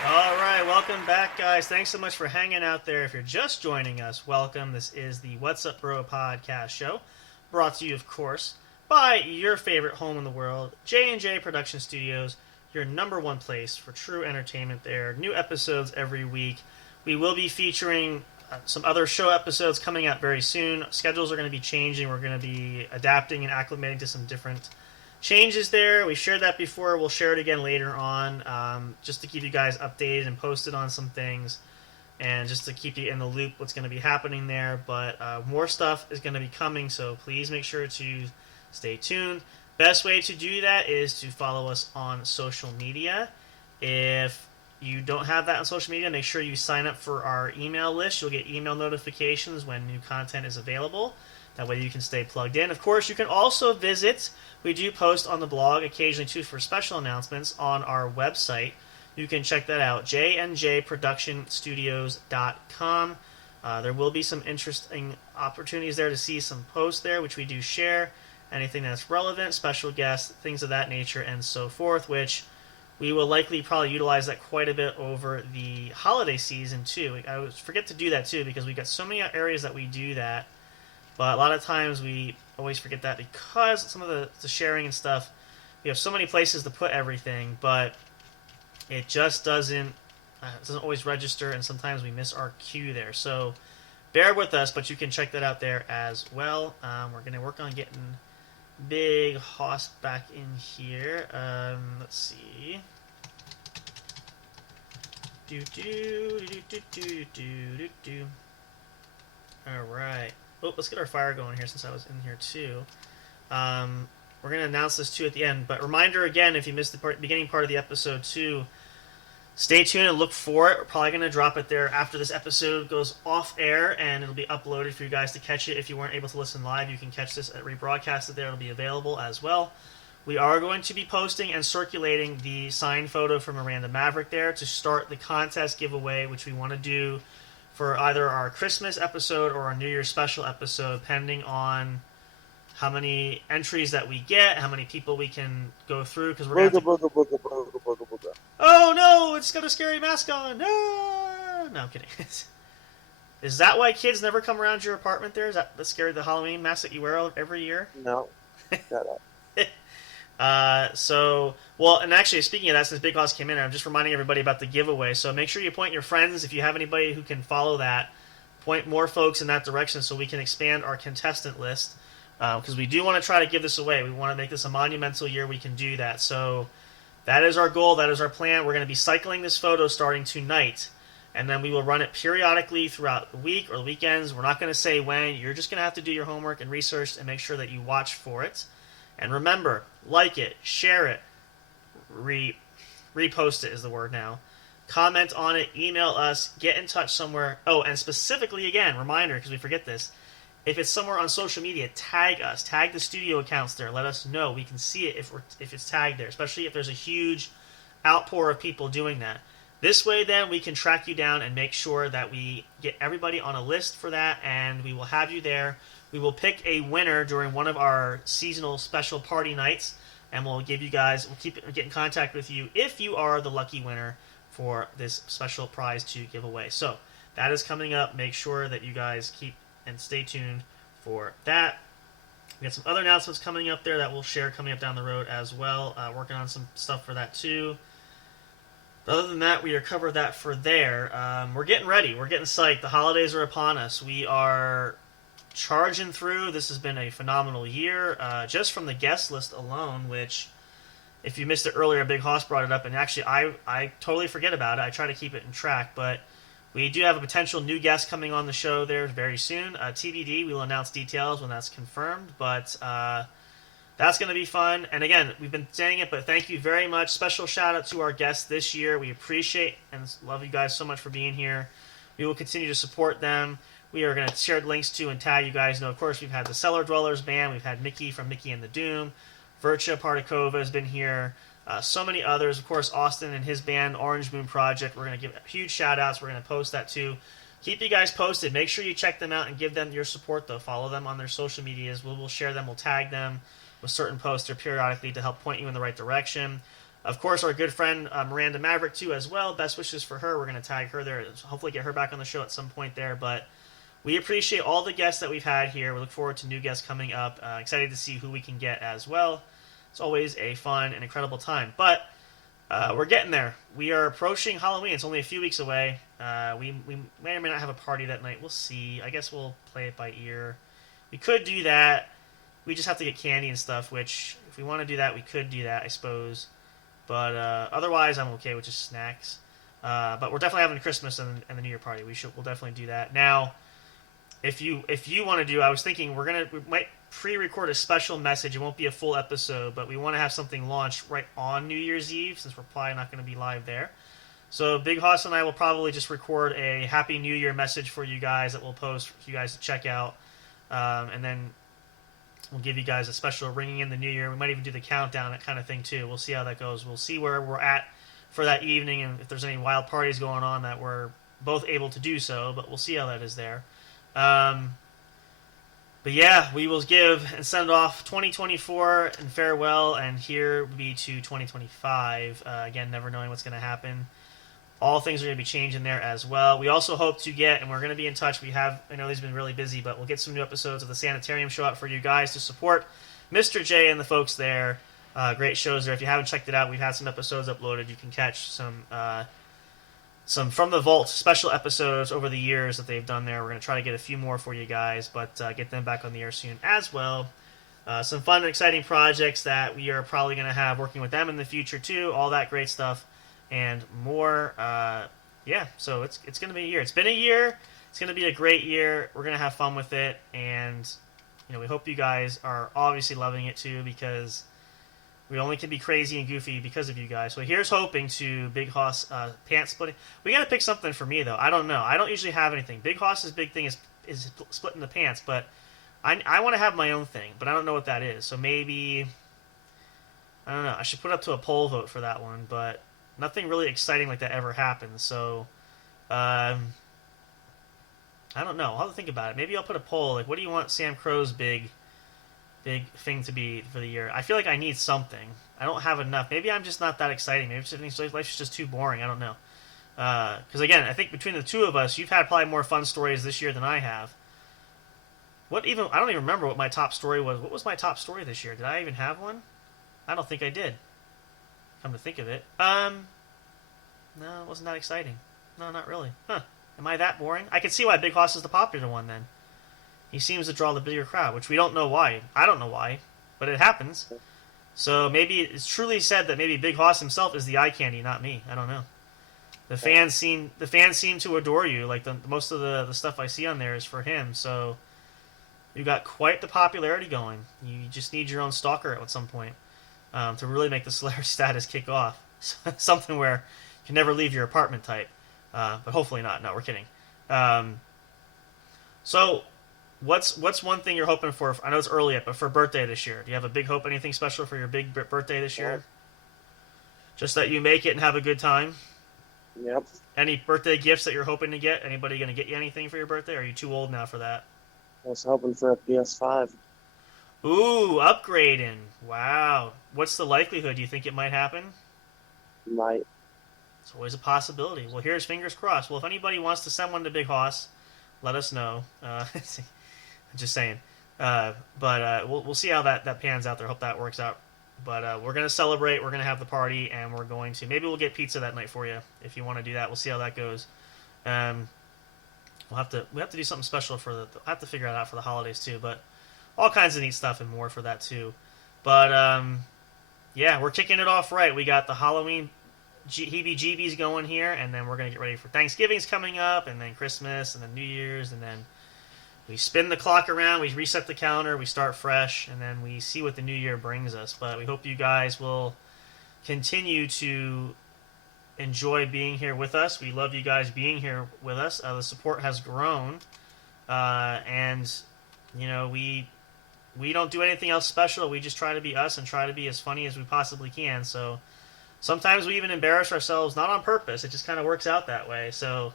All right, welcome back, guys. Thanks so much for hanging out there. If you're just joining us, welcome. This is the What's Up Bro podcast show, brought to you, of course, by your favorite home in the world, J&J Production Studios, your number one place for true entertainment there. New episodes every week. We will be featuring some other show episodes coming out very soon. Schedules are going to be changing. We're going to be adapting and acclimating to some different changes there. We shared that before. We'll share it again later on, just to keep you guys updated and posted on some things, and just to keep you in the loop what's going to be happening there. But more stuff is going to be coming, so please make sure to stay tuned. Best way to do that is to follow us on social media. If you don't have that on social media, make sure you sign up for our email list. You'll get email notifications when new content is available. That way you can stay plugged in. Of course, you can also visit. We do post on the blog occasionally, too, for special announcements on our website. You can check that out, jnjproductionstudios.com. There will be some interesting opportunities there to see some posts there, which we do share. Anything that's relevant, special guests, things of that nature, and so forth, which we will likely probably utilize that quite a bit over the holiday season, too. I always forget to do that, too, because we've got so many areas that we do that. But a lot of times we always forget that because some of the sharing and stuff, we have so many places to put everything, but it just doesn't always register, and sometimes we miss our cue there. So bear with us, but you can check that out there as well. We're going to work on getting Big Hoss back in here. Let's see. All right. Oh, let's get our fire going here since I was in here too. We're going to announce this too at the end, but reminder again, if you missed the beginning part of the episode too, stay tuned and look for it. We're probably going to drop it there after this episode goes off air, and it'll be uploaded for you guys to catch it. If you weren't able to listen live, you can catch this rebroadcasted there. It'll be available as well. We are going to be posting and circulating the signed photo from Miranda Maverick there to start the contest giveaway, which we want to do for either our Christmas episode or our New Year's special episode, depending on how many entries that we get, how many people we can go through, because we're going to... Oh no, it's got a scary mask on. No, I'm kidding. Is that why kids never come around your apartment there? Is that the scary, the Halloween mask that you wear every year? No. Shut up. Well, and actually, speaking of that, since Big Hoss came in, I'm just reminding everybody about the giveaway. So make sure you point your friends, if you have anybody who can follow that, point more folks in that direction so we can expand our contestant list. Because we do want to try to give this away. We want to make this a monumental year we can do that. So that is our goal. That is our plan. We're going to be cycling this photo starting tonight. And then we will run it periodically throughout the week or the weekends. We're not going to say when. You're just going to have to do your homework and research and make sure that you watch for it. And remember, like it, share it, repost it is the word now. Comment on it, email us, get in touch somewhere. Oh, and specifically, again, reminder, because we forget this, if it's somewhere on social media, tag us. Tag the studio accounts there. Let us know. We can see it if it's tagged there, especially if there's a huge outpour of people doing that. This way, then, we can track you down and make sure that we get everybody on a list for that, and we will have you there. We will pick a winner during one of our seasonal special party nights, and we'll get in contact with you if you are the lucky winner for this special prize to give away. So that is coming up. Make sure that you guys keep and stay tuned for that. We got some other announcements coming up there that we'll share coming up down the road as well. Working on some stuff for that too. But other than that, we are covered that for there. We're getting ready. We're getting psyched. The holidays are upon us. We are charging through. This has been a phenomenal year, just from the guest list alone, which, if you missed it earlier, Big Hoss brought it up, and actually I totally forget about it. I try to keep it in track, but we do have a potential new guest coming on the show there very soon. TBD, we will announce details when that's confirmed, but that's going to be fun. And again, we've been saying it, but thank you very much. Special shout out to our guests this year. We appreciate and love you guys so much for being here. We will continue to support them. We are going to share links to and tag you guys. Of course, we've had the Cellar Dwellers band. We've had Mickey from Mickey and the Doom. Virtua Partikova has been here. So many others. Of course, Austin and his band, Orange Moon Project. We're going to give huge shout-outs. We're going to post that, too. Keep you guys posted. Make sure you check them out and give them your support, though. Follow them on their social medias. We'll share them. We'll tag them with certain posts periodically to help point you in the right direction. Of course, our good friend Miranda Maverick, too, as well. Best wishes for her. We're going to tag her there. Hopefully get her back on the show at some point there, but we appreciate all the guests that we've had here. We look forward to new guests coming up. Excited to see who we can get as well. It's always a fun and incredible time. But we're getting there. We are approaching Halloween. It's only a few weeks away. We may or may not have a party that night. We'll see. I guess we'll play it by ear. We could do that. We just have to get candy and stuff, which, if we want to do that, we could do that, I suppose. But otherwise, I'm okay with just snacks. But we're definitely having Christmas and the New Year party. We'll definitely do that. Now, if you want to do, I was thinking we might pre-record a special message. It won't be a full episode, but we want to have something launched right on New Year's Eve, since we're probably not going to be live there. So Big Hoss and I will probably just record a Happy New Year message for you guys that we'll post for you guys to check out. And then we'll give you guys a special ringing in the new year. We might even do the countdown, that kind of thing, too. We'll see how that goes. We'll see where we're at for that evening, and if there's any wild parties going on that we're both able to do so, but we'll see how that is there. But yeah, we will give and send off 2024 and farewell, and here will be to 2025. Again, never knowing what's going to happen. All things are going to be changing there as well. We also hope to get, and we're going to be in touch, I know he's been really busy, but we'll get some new episodes of the Sanitarium Show out for you guys to support Mr. J and the folks there. Great shows there. If you haven't checked it out, we've had some episodes uploaded. You can catch some From the Vault special episodes over the years that they've done there. We're going to try to get a few more for you guys, but get them back on the air soon as well. Some fun and exciting projects that we are probably going to have working with them in the future too. All that great stuff and more. Yeah, so it's going to be a year. It's been a year. It's going to be a great year. We're going to have fun with it, and we hope you guys are obviously loving it too, because we only can be crazy and goofy because of you guys. So here's hoping to Big Hoss pants splitting. We got to pick something for me, though. I don't know. I don't usually have anything. Big Hoss's big thing is splitting the pants, but I want to have my own thing, but I don't know what that is. So maybe, I don't know. I should put up to a poll vote for that one, but nothing really exciting like that ever happens. So I don't know. I'll have to think about it. Maybe I'll put a poll. Like, what do you want Sam Crow's big thing to be for the year? I feel like I need something. I don't have enough. Maybe I'm just not that exciting. Maybe life's just too boring. I don't know. Because again, I think between the two of us, you've had probably more fun stories this year than I have. I don't even remember what my top story was. What was my top story this year? Did I even have one? I don't think I did. Come to think of it. No, it wasn't that exciting. No, not really. Huh. Am I that boring? I can see why Big Hoss is the popular one then. He seems to draw the bigger crowd, which we don't know why. I don't know why, but it happens. So maybe it's truly said that maybe Big Hoss himself is the eye candy, not me. I don't know. The fans seem to adore you. Like most of the stuff I see on there is for him. So you got quite the popularity going. You just need your own stalker at some point to really make the celebrity status kick off. Something where you can never leave your apartment type. But hopefully not. No, we're kidding. So what's one thing you're hoping for? I know it's early yet, but for birthday this year, do you have a big hope? Anything special for your big birthday this year? Just that you make it and have a good time? Yep. Any birthday gifts that you're hoping to get? Anybody going to get you anything for your birthday? Or are you too old now for that? I was hoping for a PS5. Ooh, upgrading. Wow. What's the likelihood? Do you think it might happen? Might. It's always a possibility. Well, here's fingers crossed. Well, if anybody wants to send one to Big Hoss, let us know. Just saying. But we'll see how that pans out there. Hope that works out. But we're going to celebrate. We're going to have the party, and we're going to... Maybe we'll get pizza that night for you if you want to do that. We'll see how that goes. We have to do something special for the... I have to figure it out for the holidays, too. But all kinds of neat stuff and more for that, too. But, yeah, we're kicking it off right. We got the Halloween heebie-jeebies going here, and then we're going to get ready for Thanksgiving's coming up, and then Christmas, and then New Year's, and then we spin the clock around, we reset the calendar, we start fresh, and then we see what the new year brings us. But we hope you guys will continue to enjoy being here with us. We love you guys being here with us. The support has grown, and, we don't do anything else special. We just try to be us and try to be as funny as we possibly can. So sometimes we even embarrass ourselves, not on purpose. It just kind of works out that way. So,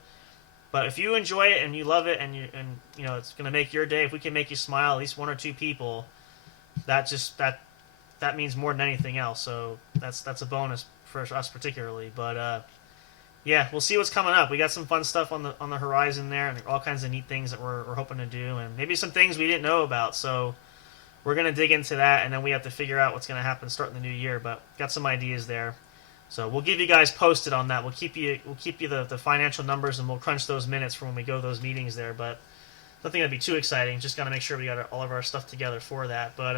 but if you enjoy it and you love it and it's going to make your day, if we can make you smile, at least one or two people, that means more than anything else. So that's a bonus for us particularly. But yeah, we'll see what's coming up. We got some fun stuff on the horizon there, and all kinds of neat things that we're hoping to do, and maybe some things we didn't know about. So we're going to dig into that, and then we have to figure out what's going to happen starting the new year. But got some ideas there. So we'll give you guys posted on that. We'll keep you the financial numbers, and we'll crunch those minutes for when we go to those meetings there. But nothing that'd be too exciting. Just got to make sure we got all of our stuff together for that. But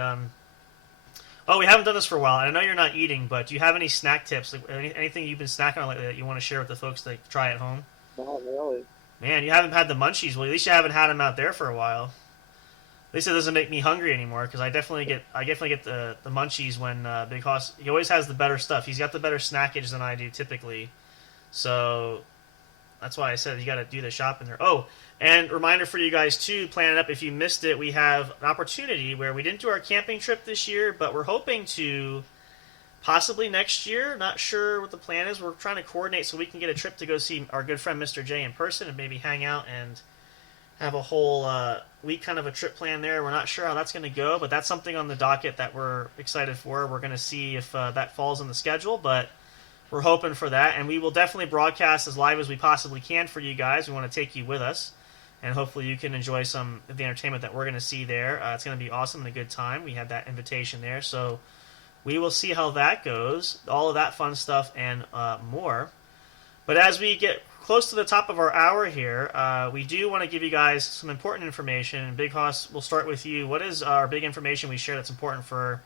we haven't done this for a while. And I know you're not eating, but do you have any snack tips? Like anything you've been snacking on lately that you want to share with the folks to try at home? Not really. Man, you haven't had the munchies. Well, at least you haven't had them out there for a while. At least it doesn't make me hungry anymore, because I definitely get the munchies when Big Hoss. He always has the better stuff. He's got the better snackage than I do typically, so that's why I said you got to do the shopping there. Oh, and reminder for you guys too, plan it up if you missed it. We have an opportunity where we didn't do our camping trip this year, but we're hoping to possibly next year. Not sure what the plan is. We're trying to coordinate so we can get a trip to go see our good friend Mr. J in person and maybe hang out and have a whole week kind of a trip plan there. We're not sure how that's going to go, but that's something on the docket that we're excited for. We're going to see if that falls in the schedule, but we're hoping for that, and we will definitely broadcast as live as we possibly can for you guys. We want to take you with us, and hopefully you can enjoy some of the entertainment that we're going to see there. It's going to be awesome and a good time. We had that invitation there, so we will see how that goes, all of that fun stuff and more. But as we get close to the top of our hour here, we do want to give you guys some important information. Big Hoss, we'll start with you. What is our big information we share that's important for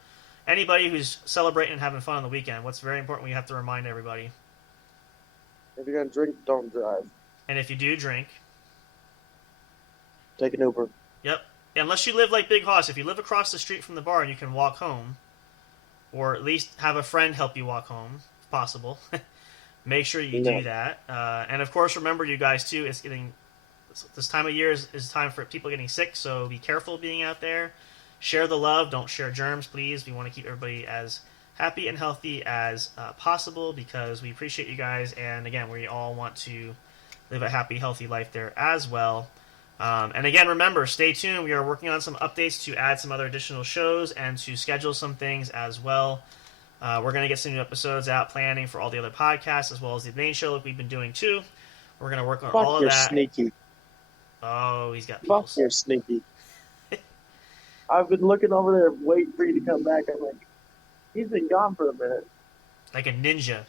anybody who's celebrating and having fun on the weekend? What's very important we have to remind everybody? If you're going to drink, don't drive. And if you do drink, take an Uber. Yep. Unless you live like Big Hoss. If you live across the street from the bar and you can walk home, or at least have a friend help you walk home, if possible, make sure you do that. And of course, remember, you guys too, this time of year is time for people getting sick, so be careful being out there. Share the love. Don't share germs, please. We want to keep everybody as happy and healthy as possible, because we appreciate you guys. And again, we all want to live a happy, healthy life there as well. And again, remember, stay tuned. We are working on some updates to add some other additional shows and to schedule some things as well. We're going to get some new episodes out, planning for all the other podcasts, as well as the main show like we've been doing too. We're going to work on all of that. Sneaky. Oh, he's got people. Fuck, you're sneaky. I've been looking over there waiting for you to come back. I'm like, he's been gone for a minute. Like a ninja.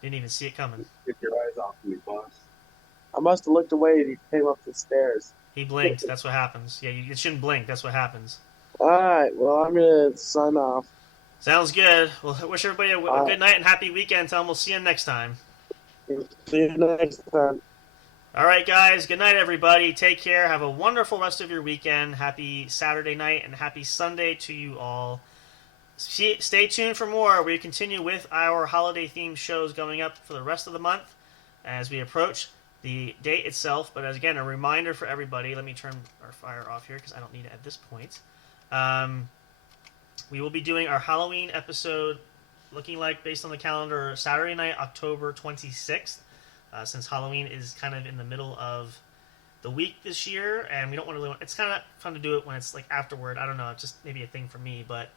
Didn't even see it coming. Get your eyes off me, boss. I must have looked away and he came up the stairs. He blinked. That's what happens. Yeah, you shouldn't blink. That's what happens. All right. Well, I'm going to sign off. Sounds good. Well, I wish everybody a good night and happy weekend. Tell them we'll see you next time. See you next time. All right, guys. Good night, everybody. Take care. Have a wonderful rest of your weekend. Happy Saturday night and happy Sunday to you all. Stay tuned for more. We continue with our holiday-themed shows going up for the rest of the month as we approach the date itself. But as again, a reminder for everybody, let me turn our fire off here because I don't need it at this point. We will be doing our Halloween episode, looking like, based on the calendar, Saturday night, October 26th. Since Halloween is kind of in the middle of the week this year, and we don't want to it's kind of fun to do it when it's like afterward. I don't know, it's just maybe a thing for me, but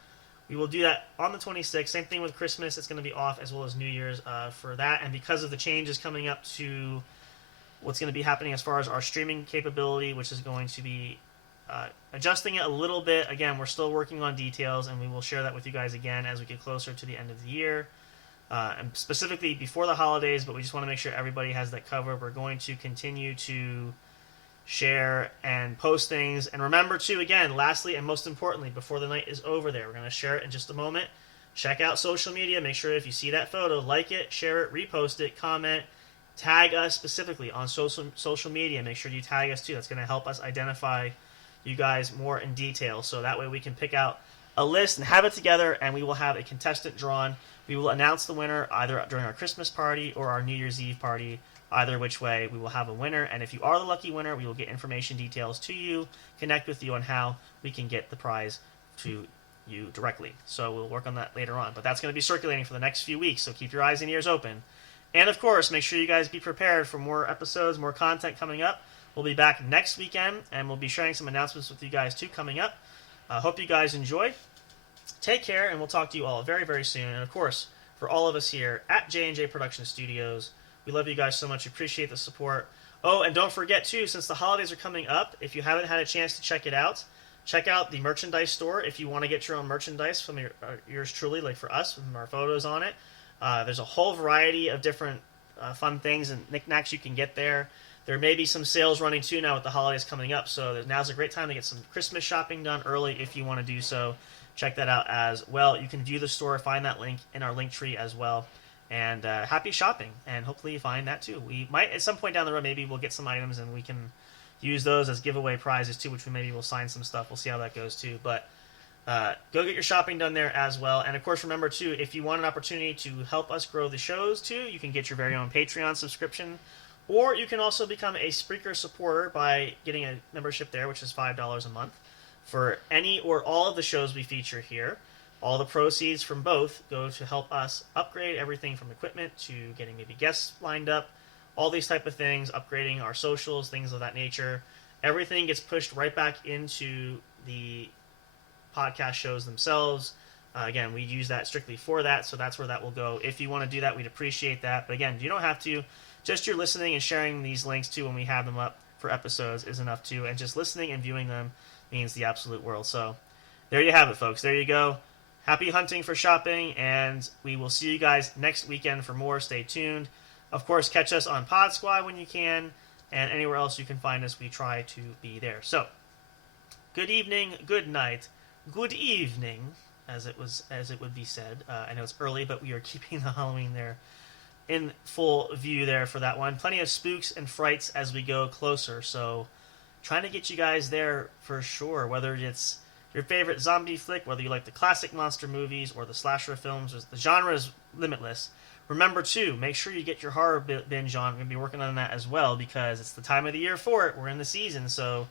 we will do that on the 26th. Same thing with Christmas. It's going to be off, as well as New Year's for that. And because of the changes coming up to what's going to be happening as far as our streaming capability, which is going to be adjusting it a little bit. Again, we're still working on details, and we will share that with you guys again as we get closer to the end of the year. And specifically before the holidays, but we just want to make sure everybody has that covered. We're going to continue to share and post things. And remember, too, again, lastly and most importantly, before the night is over there, we're going to share it in just a moment. Check out social media. Make sure if you see that photo, like it, share it, repost it, comment, tag us specifically on social media. Make sure you tag us, too. That's going to help us identify you guys more in detail. So that way we can pick out a list and have it together, and we will have a contestant drawn. We will announce the winner either during our Christmas party or our New Year's Eve party. Either which way, we will have a winner. And if you are the lucky winner, we will get information details to you, connect with you on how we can get the prize to you directly. So we'll work on that later on. But that's going to be circulating for the next few weeks, so keep your eyes and ears open. And of course, make sure you guys be prepared for more episodes, more content coming up. We'll be back next weekend, and we'll be sharing some announcements with you guys too coming up. Hope you guys enjoy. Take care, and we'll talk to you all very, very soon. And of course, for all of us here at J&J Production Studios, we love you guys so much. Appreciate the support. Oh, and don't forget too, since the holidays are coming up, if you haven't had a chance to check it out, check out the merchandise store if you want to get your own merchandise from yours truly, like for us, with our photos on it. There's a whole variety of different fun things and knickknacks you can get there. There may be some sales running too now with the holidays coming up, so now's a great time to get some Christmas shopping done early if you want to do so. Check that out as well. You can view the store, find that link in our link tree as well. And happy shopping, and hopefully you find that too. We might, at some point down the road, maybe we'll get some items and we can use those as giveaway prizes too, which we maybe will sign some stuff. We'll see how that goes too. But go get your shopping done there as well. And of course, remember too, if you want an opportunity to help us grow the shows too, you can get your very own Patreon subscription, or you can also become a Spreaker supporter by getting a membership there, which is $5 a month for any or all of the shows we feature here. All the proceeds from both go to help us upgrade everything from equipment to getting maybe guests lined up, all these type of things, upgrading our socials, things of that nature. Everything gets pushed right back into the podcast shows themselves. Again, we use that strictly for that, so that's where that will go. If you want to do that, we'd appreciate that. But again, you don't have to. Just your listening and sharing these links too when we have them up for episodes is enough too. And just listening and viewing them means the absolute world. So there you have it, folks. There you go. Happy hunting for shopping, and we will see you guys next weekend for more. Stay tuned. Of course, catch us on Pod Squad when you can, and anywhere else you can find us, we try to be there. So, good evening, good night, good evening, as it would be said. I know it's early, but we are keeping the Halloween there in full view there for that one. Plenty of spooks and frights as we go closer, so trying to get you guys there for sure, whether it's your favorite zombie flick, whether you like the classic monster movies or the slasher films, the genre is limitless. Remember, too, make sure you get your horror binge on. We're going to be working on that as well because it's the time of the year for it. We're in the season, so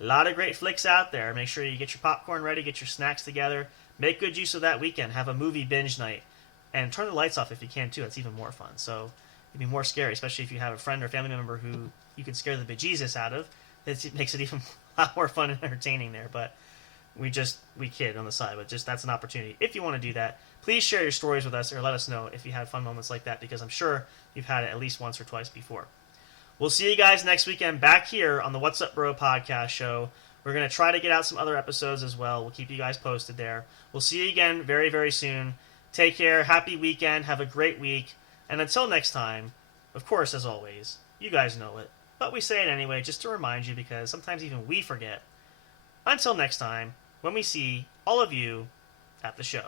a lot of great flicks out there. Make sure you get your popcorn ready, get your snacks together. Make good use of that weekend. Have a movie binge night. And turn the lights off if you can, too. It's even more fun. So it'd be more scary, especially if you have a friend or family member who you can scare the bejesus out of. It makes it even a lot more fun and entertaining there, but we kid on the side, but just that's an opportunity. If you want to do that, please share your stories with us or let us know if you had fun moments like that, because I'm sure you've had it at least once or twice before. We'll see you guys next weekend back here on the What's Up Bro podcast show. We're going to try to get out some other episodes as well. We'll keep you guys posted there. We'll see you again very, very soon. Take care. Happy weekend. Have a great week. And until next time, of course, as always, you guys know it, but we say it anyway just to remind you because sometimes even we forget. Until next time, when we see all of you at the show.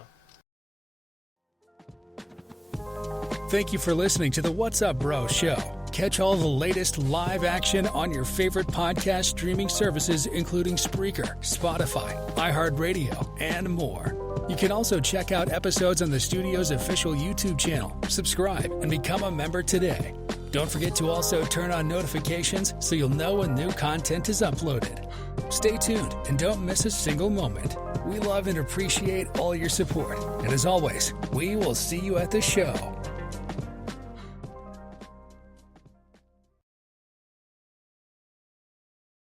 Thank you for listening to the What's Up Bro show. Catch all the latest live action on your favorite podcast streaming services, including Spreaker, Spotify, iHeartRadio, and more. You can also check out episodes on the studio's official YouTube channel. Subscribe and become a member today. Don't forget to also turn on notifications so you'll know when new content is uploaded. Stay tuned and don't miss a single moment. We love and appreciate all your support. And as always, we will see you at the show.